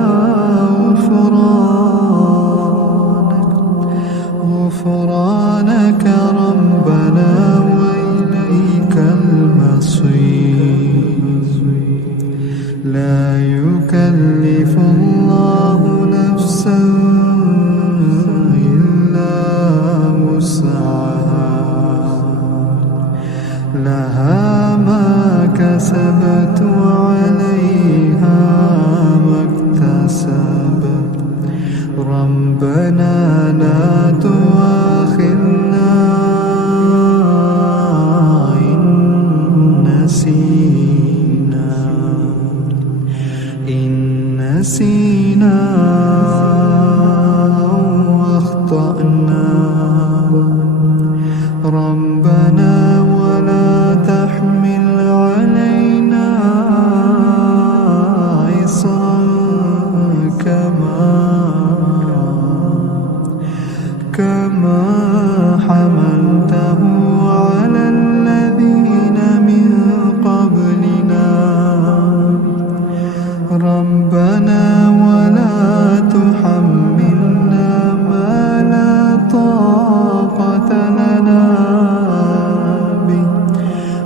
غفرانك ربنا وإليك المصير. لا يكلف الله نفسا إلا وسعها لها ما كسبت وعليها ما اكتسبت ربنا لا تؤاخذنا إن نسينا أو أخطأنا ربنا ولا تحمل علينا إصرا كما حملته على الذين من قبلنا ربنا ولا تحملنا ما لا طاقة لنا به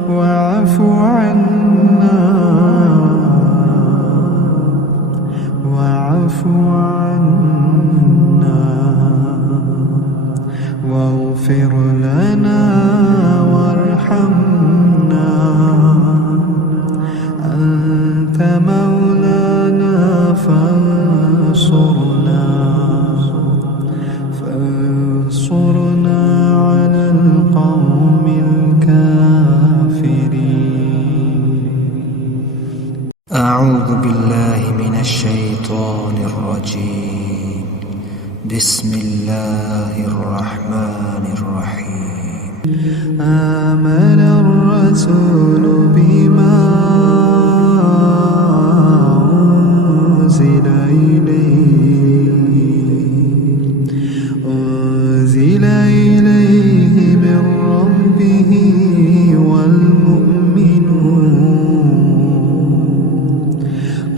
واعف عنا واغفر لنا وارحمنا أنت مولانا فانصرنا على القوم الكافرين. أعوذ بالله من الشيطان الرجيم. بسم الله الرحمن الرحيم. آمن الرسول بما أنزل إليه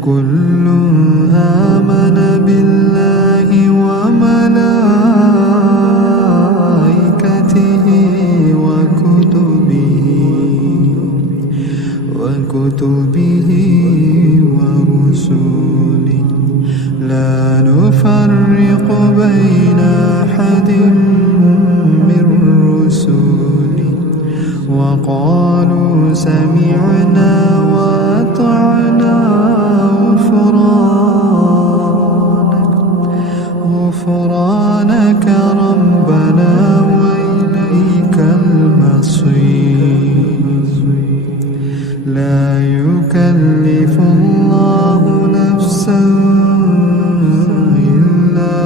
كل آمن بالله وملائكته وكتبه ورسله لا نفرق بين أحد من رسله وقالوا سمعنا وأطعنا غفرانك ربنا وإليك المصير لا يكلف الله نفسا إلا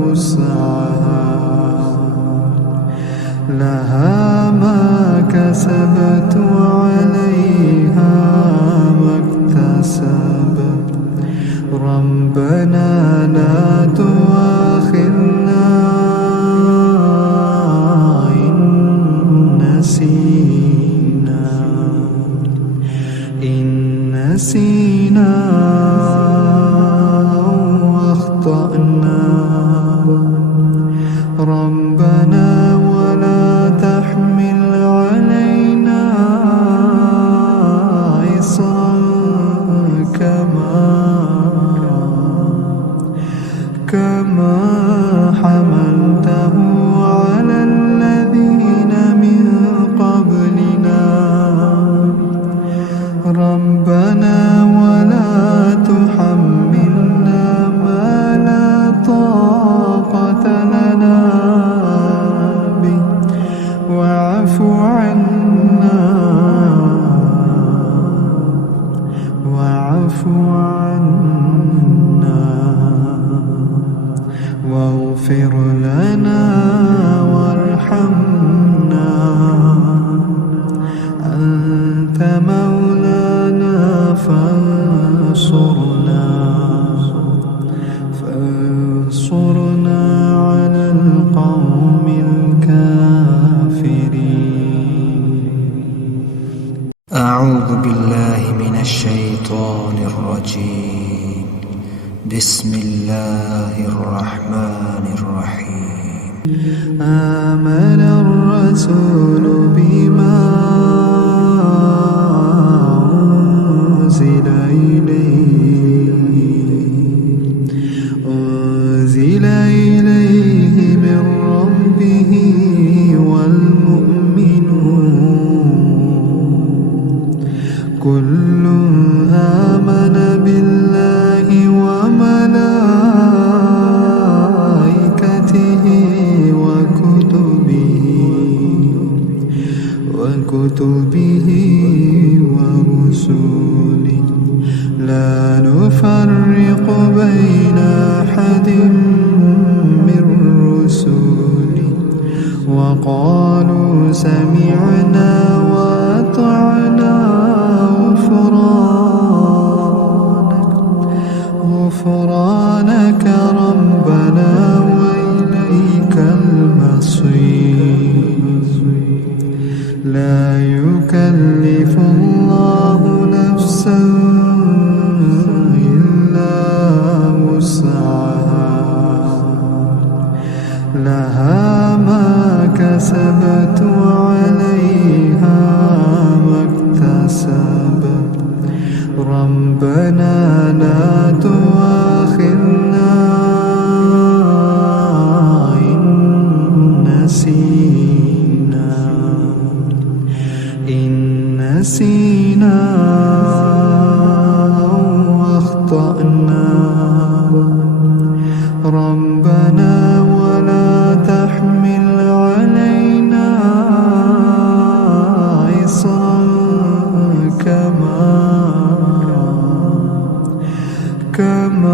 وسعها لها ما كسبت وعليها ما اكتسبت ربنا لا تؤاخذنا إن نسينا أو أخطأنا ربنا ولا تحمل علينا إصرا كما حملته على الذين من قبلنا ربنا ولا تحملنا ما لا طاقة لنا به واعف عنا واغفر لنا وارحمنا أنت مولانا فانصرنا على القوم الكافرين. أعوذ بالله من الشيطان الرجيم. بسم الله الرحمن الرحيم. آمن الرسول بما أنزل إليه من ربه والمؤمنون كل آمن بالله وملائكته وكتبه ورسله لا نفرق بين أحد من رسله وقالوا سمعنا وأطعنا غفرانك ربنا وإليك المصير لا يكلف الله نفسا إلا وسعها لها ما كسبت وعليها ما اكتسبت ربنا لا تؤاخذنا إن نسينا أو أخطأنا ربنا ولا تحمل علينا إصرا كما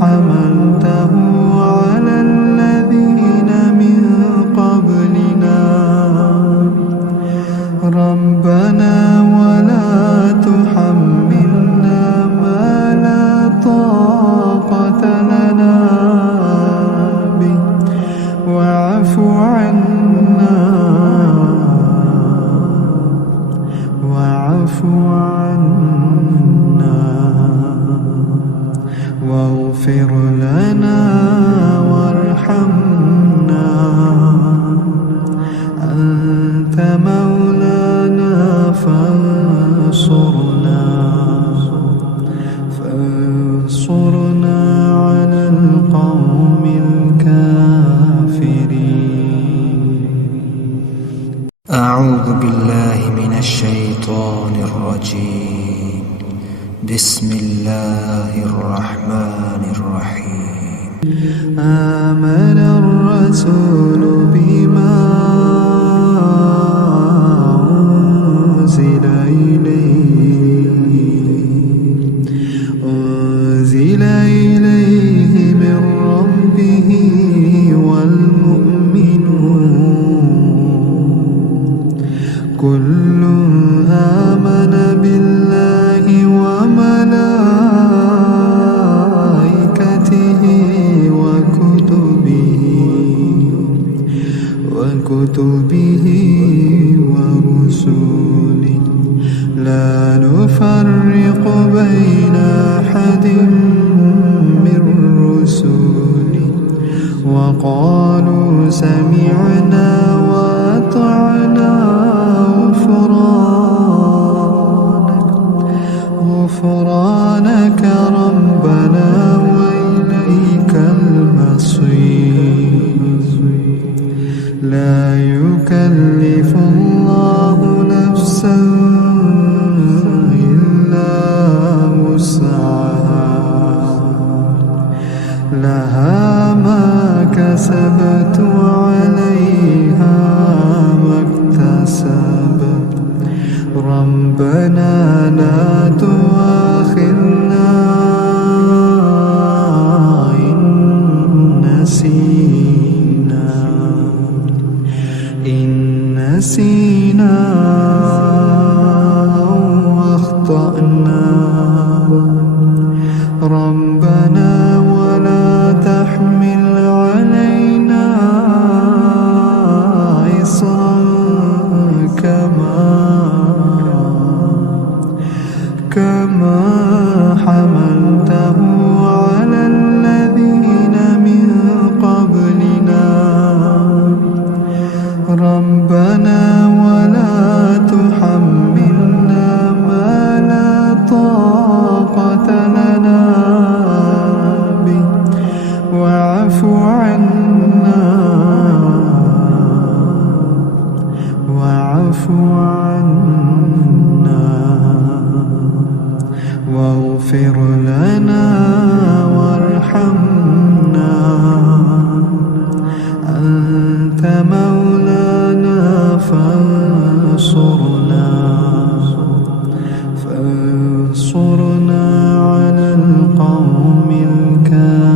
حملته على الذين من قبلنا ربنا ولا واعف عنا واغفر لنا وارحمنا أنت مولانا فانصرنا على القوم الكافرين. أعوذ بالله من الشيطان الرجيم. بسم الله الرحمن الرحيم. آمن الرسول بما أنزل إليه من ربه والمؤمنون كل آمن بالله وملائكته وكتبه ورسله لا نفرق بين أحد من رسله وقالوا سمعنا وأطعنا غفرانك ربنا وإليك المصير. لا يكلف الله نفسا إلا وسعها لها ما كسبت وعليها ما اكتسبت ربنا لا تؤاخذنا إن نسينا أو أخطأنا ربنا ولا تحمل علينا إصرا كما حملته على الذين من قبلنا ربنا ولا تحملنا ما لا طاقة لنا به واعف عنا واغفر لنا وارحمنا أنت مولانا فانصرنا على القوم الكافرين.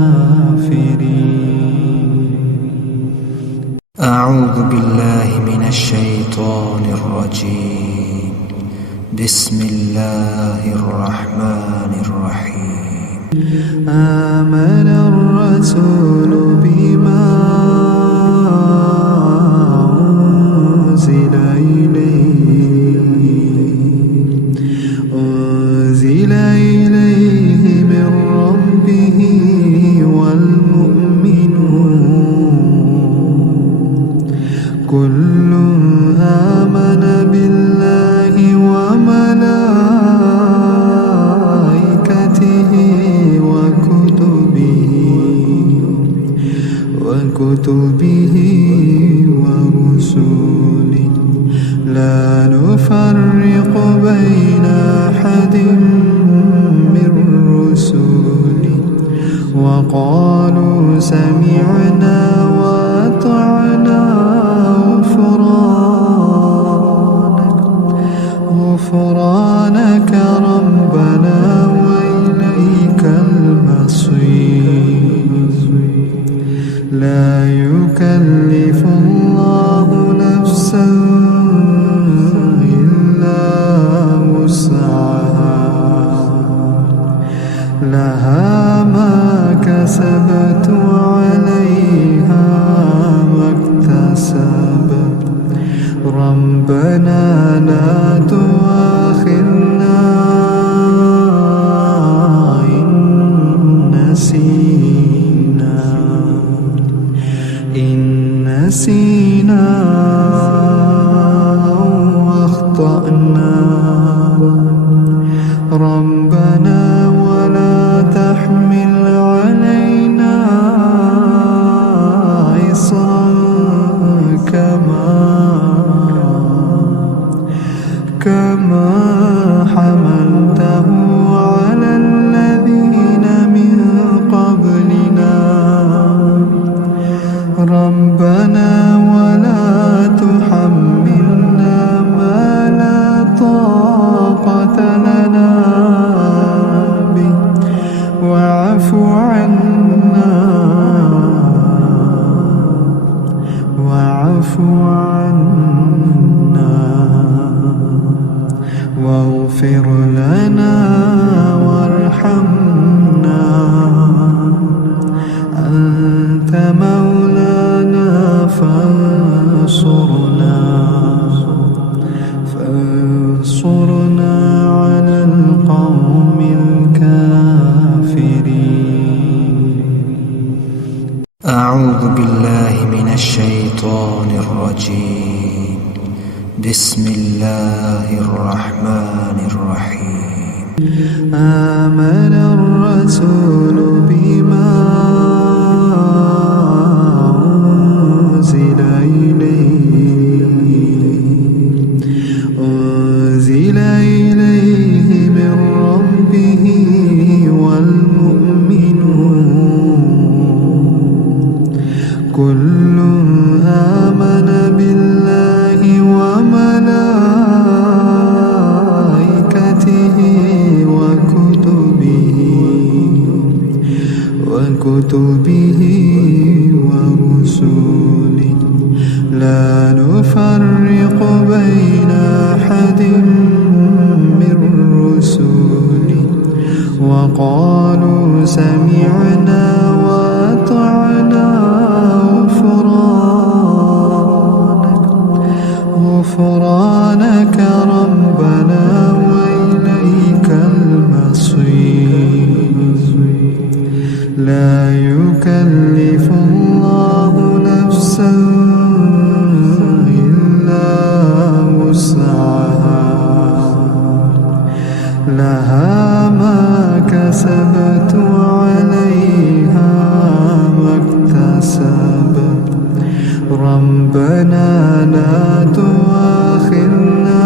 أعوذ بالله من الشيطان الرجيم. بسم الله الرحمن الرحيم. آمن الرسول بما أنزل إليه من ربه والمؤمنون كل آمن بالله وملائكته وكتبه ورسله لا نفرق بين أحد من رسله وقالوا سمعنا وأطعنا غفرانك ربنا وإليك المصير. لا يكلف الله نفسا إلا وسعها لها ما كسبت وعليها ما اكتسبت ربنا لا تؤاخذنا ربنا ولا تحمل علينا إصرا كما حملته على الذين من قبلنا ربنا ولا تحملنا ما لا طاقة لنا به واعف عنا واغفر لنا وارحمنا أنت مولانا فانصرنا على القوم الكافرين. أعوذ بالله من الشيطان الرجيم. بسم الله الرحمن الرحيم. آمن الرسول بما أنزل إليه من ربه والمؤمنون كل آمن بالله وملائكته وكتبه ورسله لا نفرق بين أحد من رسله وقالوا سمعنا وأطعنا غفرانك ربنا وإليك المصير. لا يكلف الله نفسا إلا وسعها لها ما كسبت وعليها ما اكتسبت ربنا لا تؤاخذنا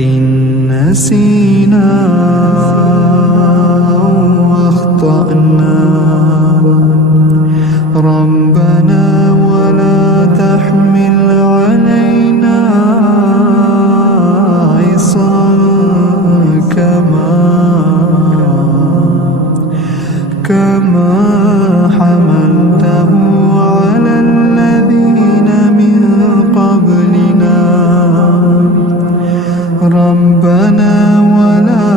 إن نسينا أو أخطأنا ربنا ولا تحمل علينا إصرا كما حملته على الذين من قبلنا ربنا ولا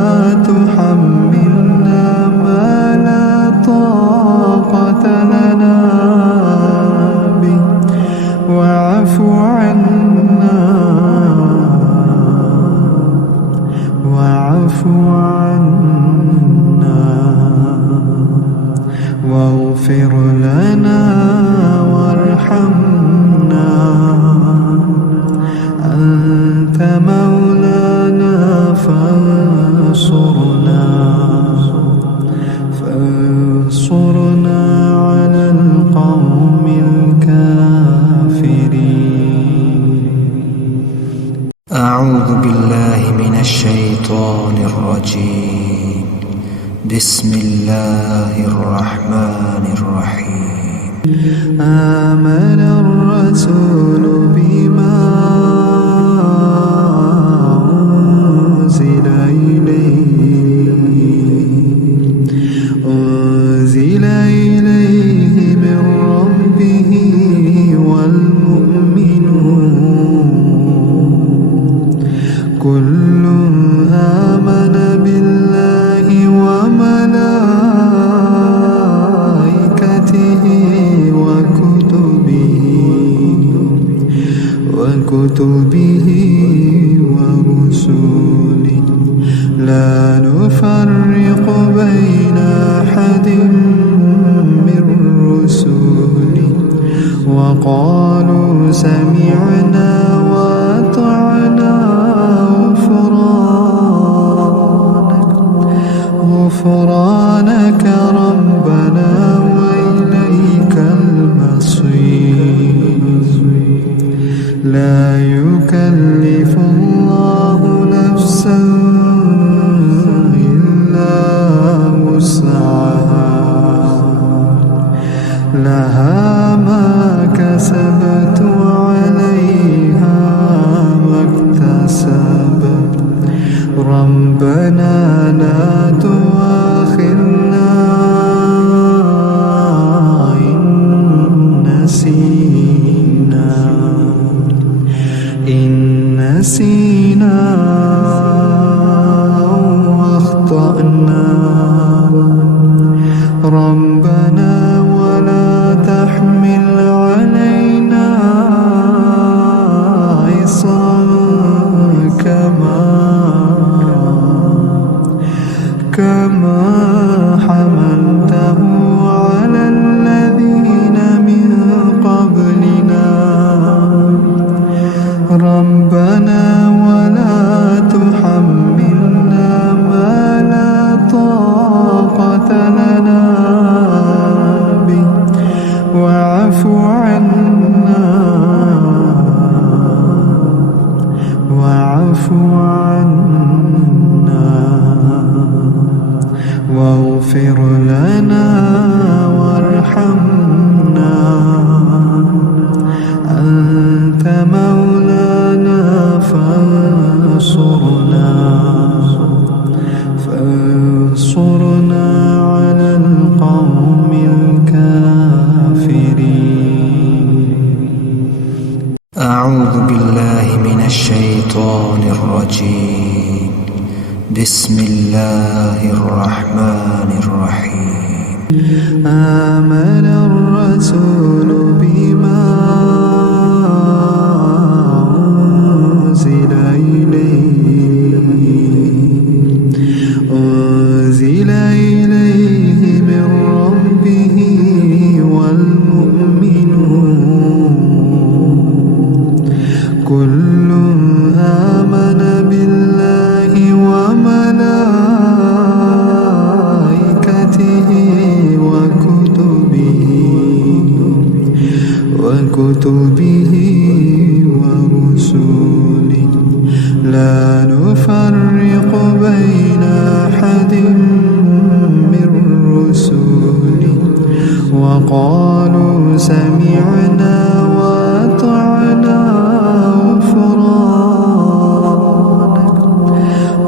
تحملنا ما لا طاقة لنا به واعف عنا واغفر لنا وارحمنا أنت مولانا فانصرنا على القوم الكافرين. أعوذ بالله من الشيطان الرجيم. بسم الله الرحمن الرحيم. آمن الرسول بما أنزل إليه من ربه والمؤمنون كل آمن بالله وملائكته وكتبه ورسله لا نفرق بين أحد من رسله وقالوا سمعنا وأطعنا غفرانك ربنا وإليك المصير. لا يكلف الله نفسا إلا وسعها، لها ما كسبت وعليها ما اكتسبت. ربنا لا تؤاخذنا إن نسينا أو أخطأنا. ربنا ولا تحمل علينا إصرا كما حملته على الذين من قبلنا. ربنا ولا تحملنا ما لا طاقة لنا به واعف عنا واغفر لنا وارحمنا. أنت مولانا فانصرنا على القوم الكافرين. أعوذ بالله من الشيطان الرجيم. بسم الله الرحمن الرحيم. آمن الرسول بما أنزل إليه من ربه والمؤمنون كل آمن بالله وملائكته وكتبه ورسله لا نفرق بين أحد من رسله وقالوا سمعنا وأطعنا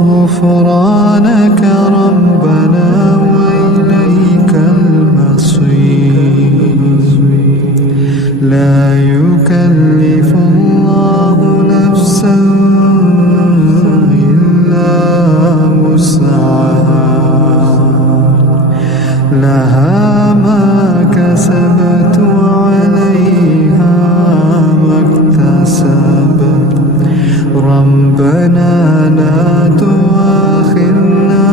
غفرانك ربنا وإليك المصير. لا يكلف الله نفسا إلا وسعها، لها ما كسبت وعليها ما اكتسبت. ربنا لا تؤاخذنا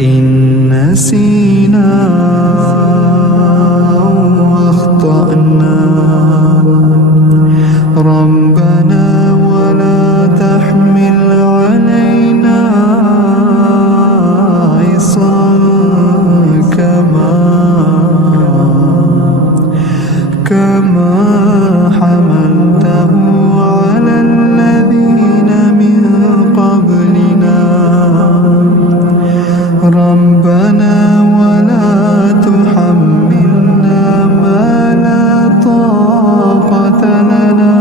إن نسينا أو أخطأنا. ربنا ولا تحمل علينا إصرا كما حملته على الذين من قبلنا. ربنا ولا تحملنا ما لا طاقة لنا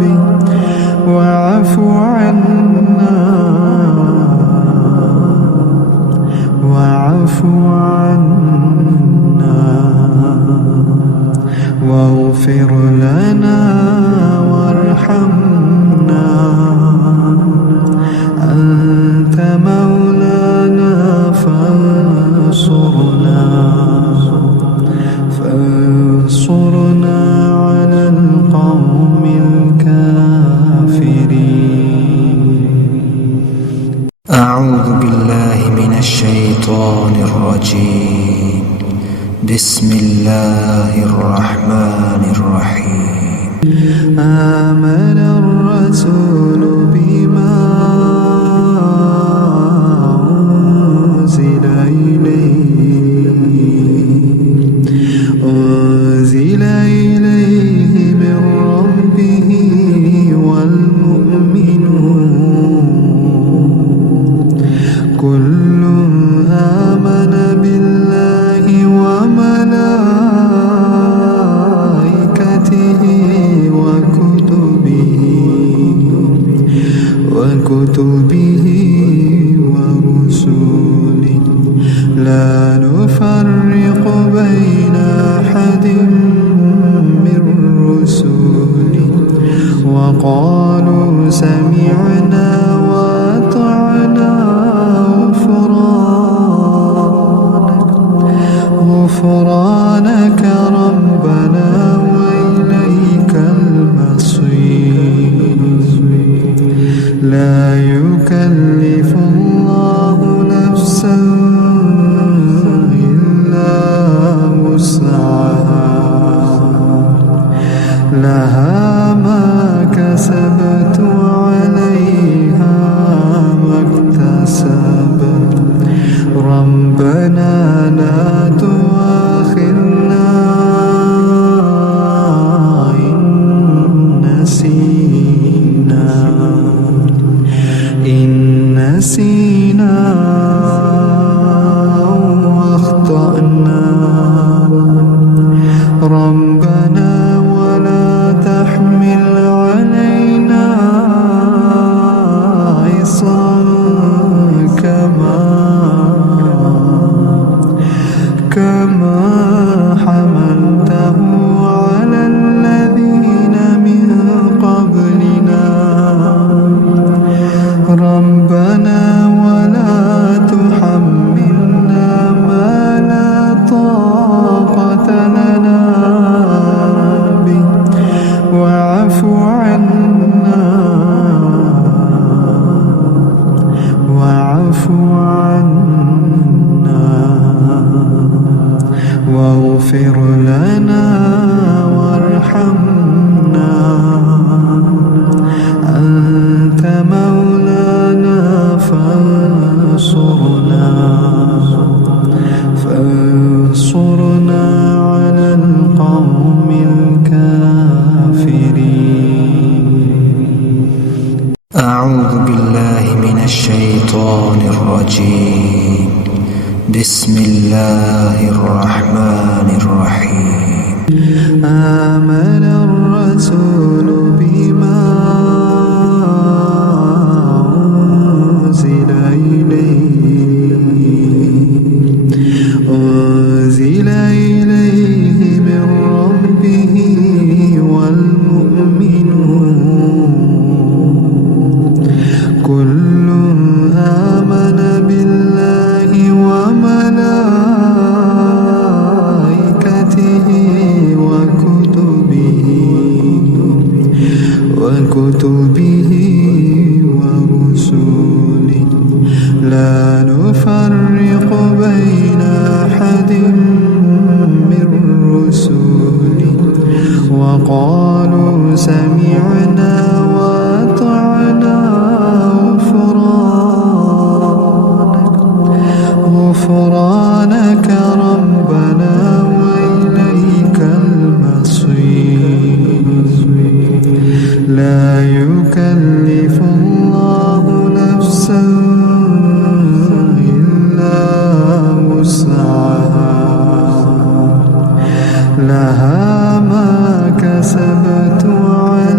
به واعف عنا واغفر لنا وارحمنا. أنت مولانا فانصرنا على القوم الكافرين. أعوذ بالله من الشيطان الرجيم. بسم الله الرحمن الرحيم. آمن الرسول بما أنزل إليه من ربه والمؤمنون كل آمن بالله وملائكته وكتبه ورسله لا نفرق بين أحد من رسله وقالوا سمعنا وأطعنا غفرانك ربنا وإليك المصير. لا يكلف الله نفسا إلا وسعها لها ما كسبت وعليها ما اكتسبت ربنا لا تؤاخذنا إن نسينا أو أخطأنا ربنا ولا تحمل علينا إصرا كما حملته على الذين من قبلنا ربنا ولا تحملنا ما لا طاقة لنا به واعف عنا واغفر لنا وارحمنا أنت مولانا فانصرنا على القوم الكافرين. أعوذ بالله من الشيطان الرجيم. بسم الله الرحمن الرحيم. آمن الرسول بما أنزل إليه من ربه والمؤمنون كل آمن بالله وملائكته وكتبه ورسله لا نفرق بين أحد من رسله وقالوا سمعنا وأطعنا غفرانك ربنا وإليك المصير. لا يكلف الله نفسا إلا وسعها لها ما كسبت وعليها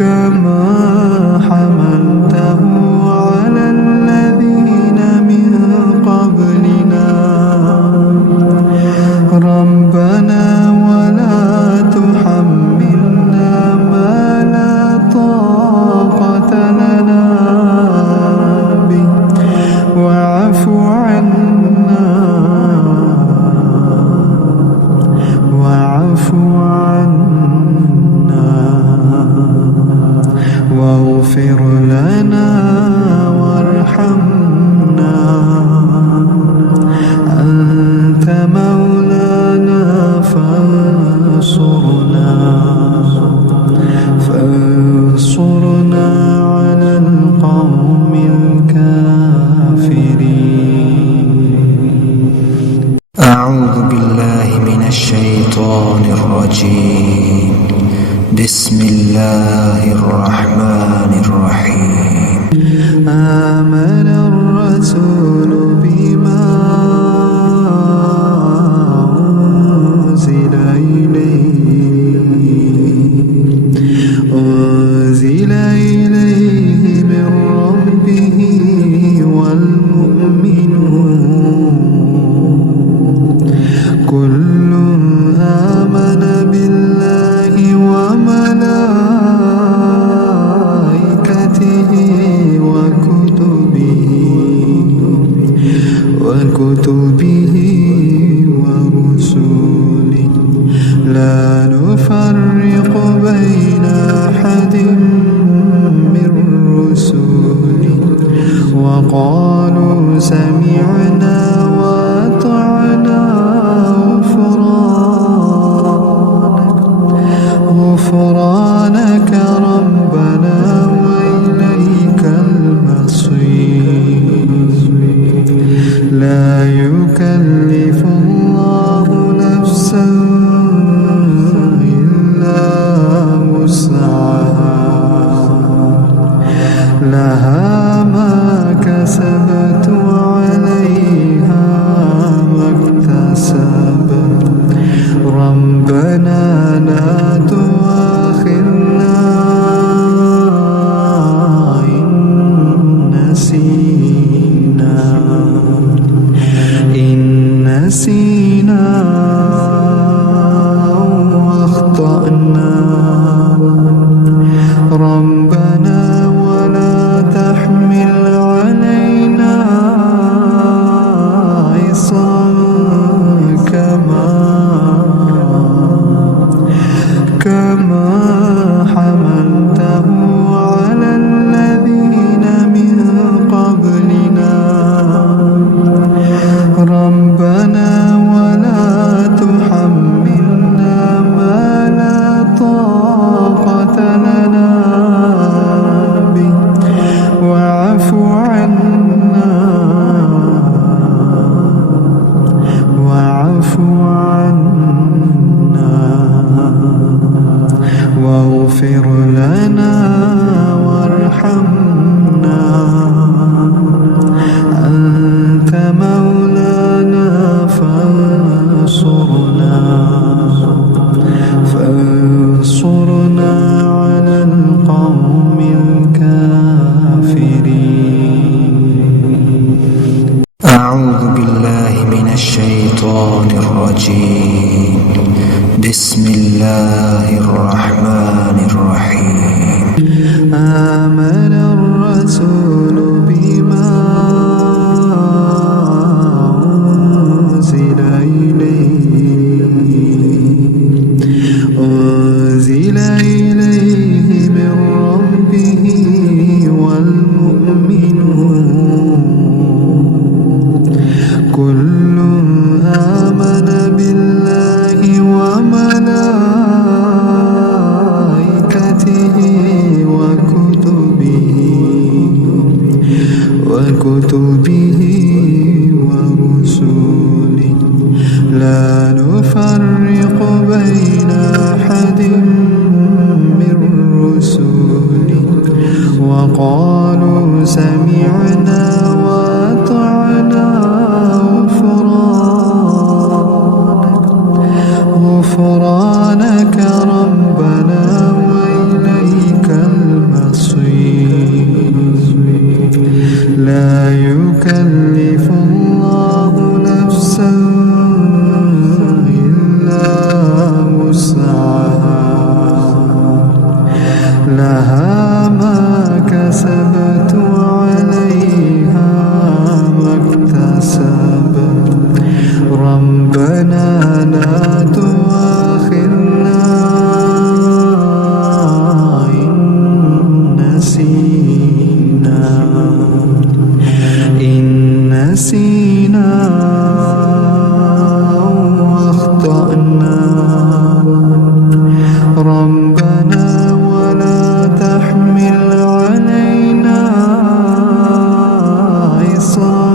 كما حملته على الذين من قبلنا ربنا ولا تحملنا ما لا طاقة لنا به واعف عنا واغفر لنا وارحمنا أنت مولانا فانصرنا على القوم الكافرين. أعوذ بالله من الشيطان الرجيم. بسم الله الرحمن الرحيم. آمن الرسول بما أنزل إليه من ربه والمؤمنون كل آمن بالله وملائكته وكتبه ورسله لا نفرق بين أحد من رسله وقالوا سمعنا وأطعنا غفرانك ربنا وإليك المصير. لا يكلف الله نفسا إلا وسعها لها ما كسبت وعليها ما اكتسبت ربنا لا تؤاخذنا إن نسينا أو أخطأنا ربنا ولا تحمل علينا إصرا كما حملته على الذين من قبلنا ربنا ولا تحملنا ما لا طاقة لنا به واعف عنا واغفر لنا وارحمنا أنت مولانا فانصرنا على القوم الكافرين. أعوذ بالله من الشيطان الرجيم. بسم الله الرحمن الرحيم. آمن الرسول بما أنزل إليه من ربه والمؤمنون كل آمن بالله وملائكته وكتبه ورسله لا نفرق بين أحد من رسله وقالوا سمعنا وأطعنا غفرانك ربنا وإليك لا يكلف الله نفسا إلا وسعها لها ما كسبت وعليها ما اكتسبت ربنا لا تؤاخذنا إن نسينا أو أخطأنا ربنا ولا تحمل علينا إصرا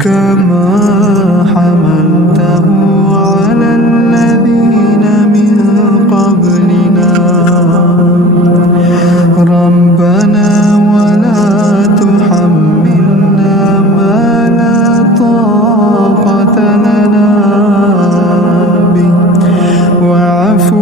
كما حملته على الذين من قبلنا ربنا ولا تحملنا ما لا طاقة لنا به واعف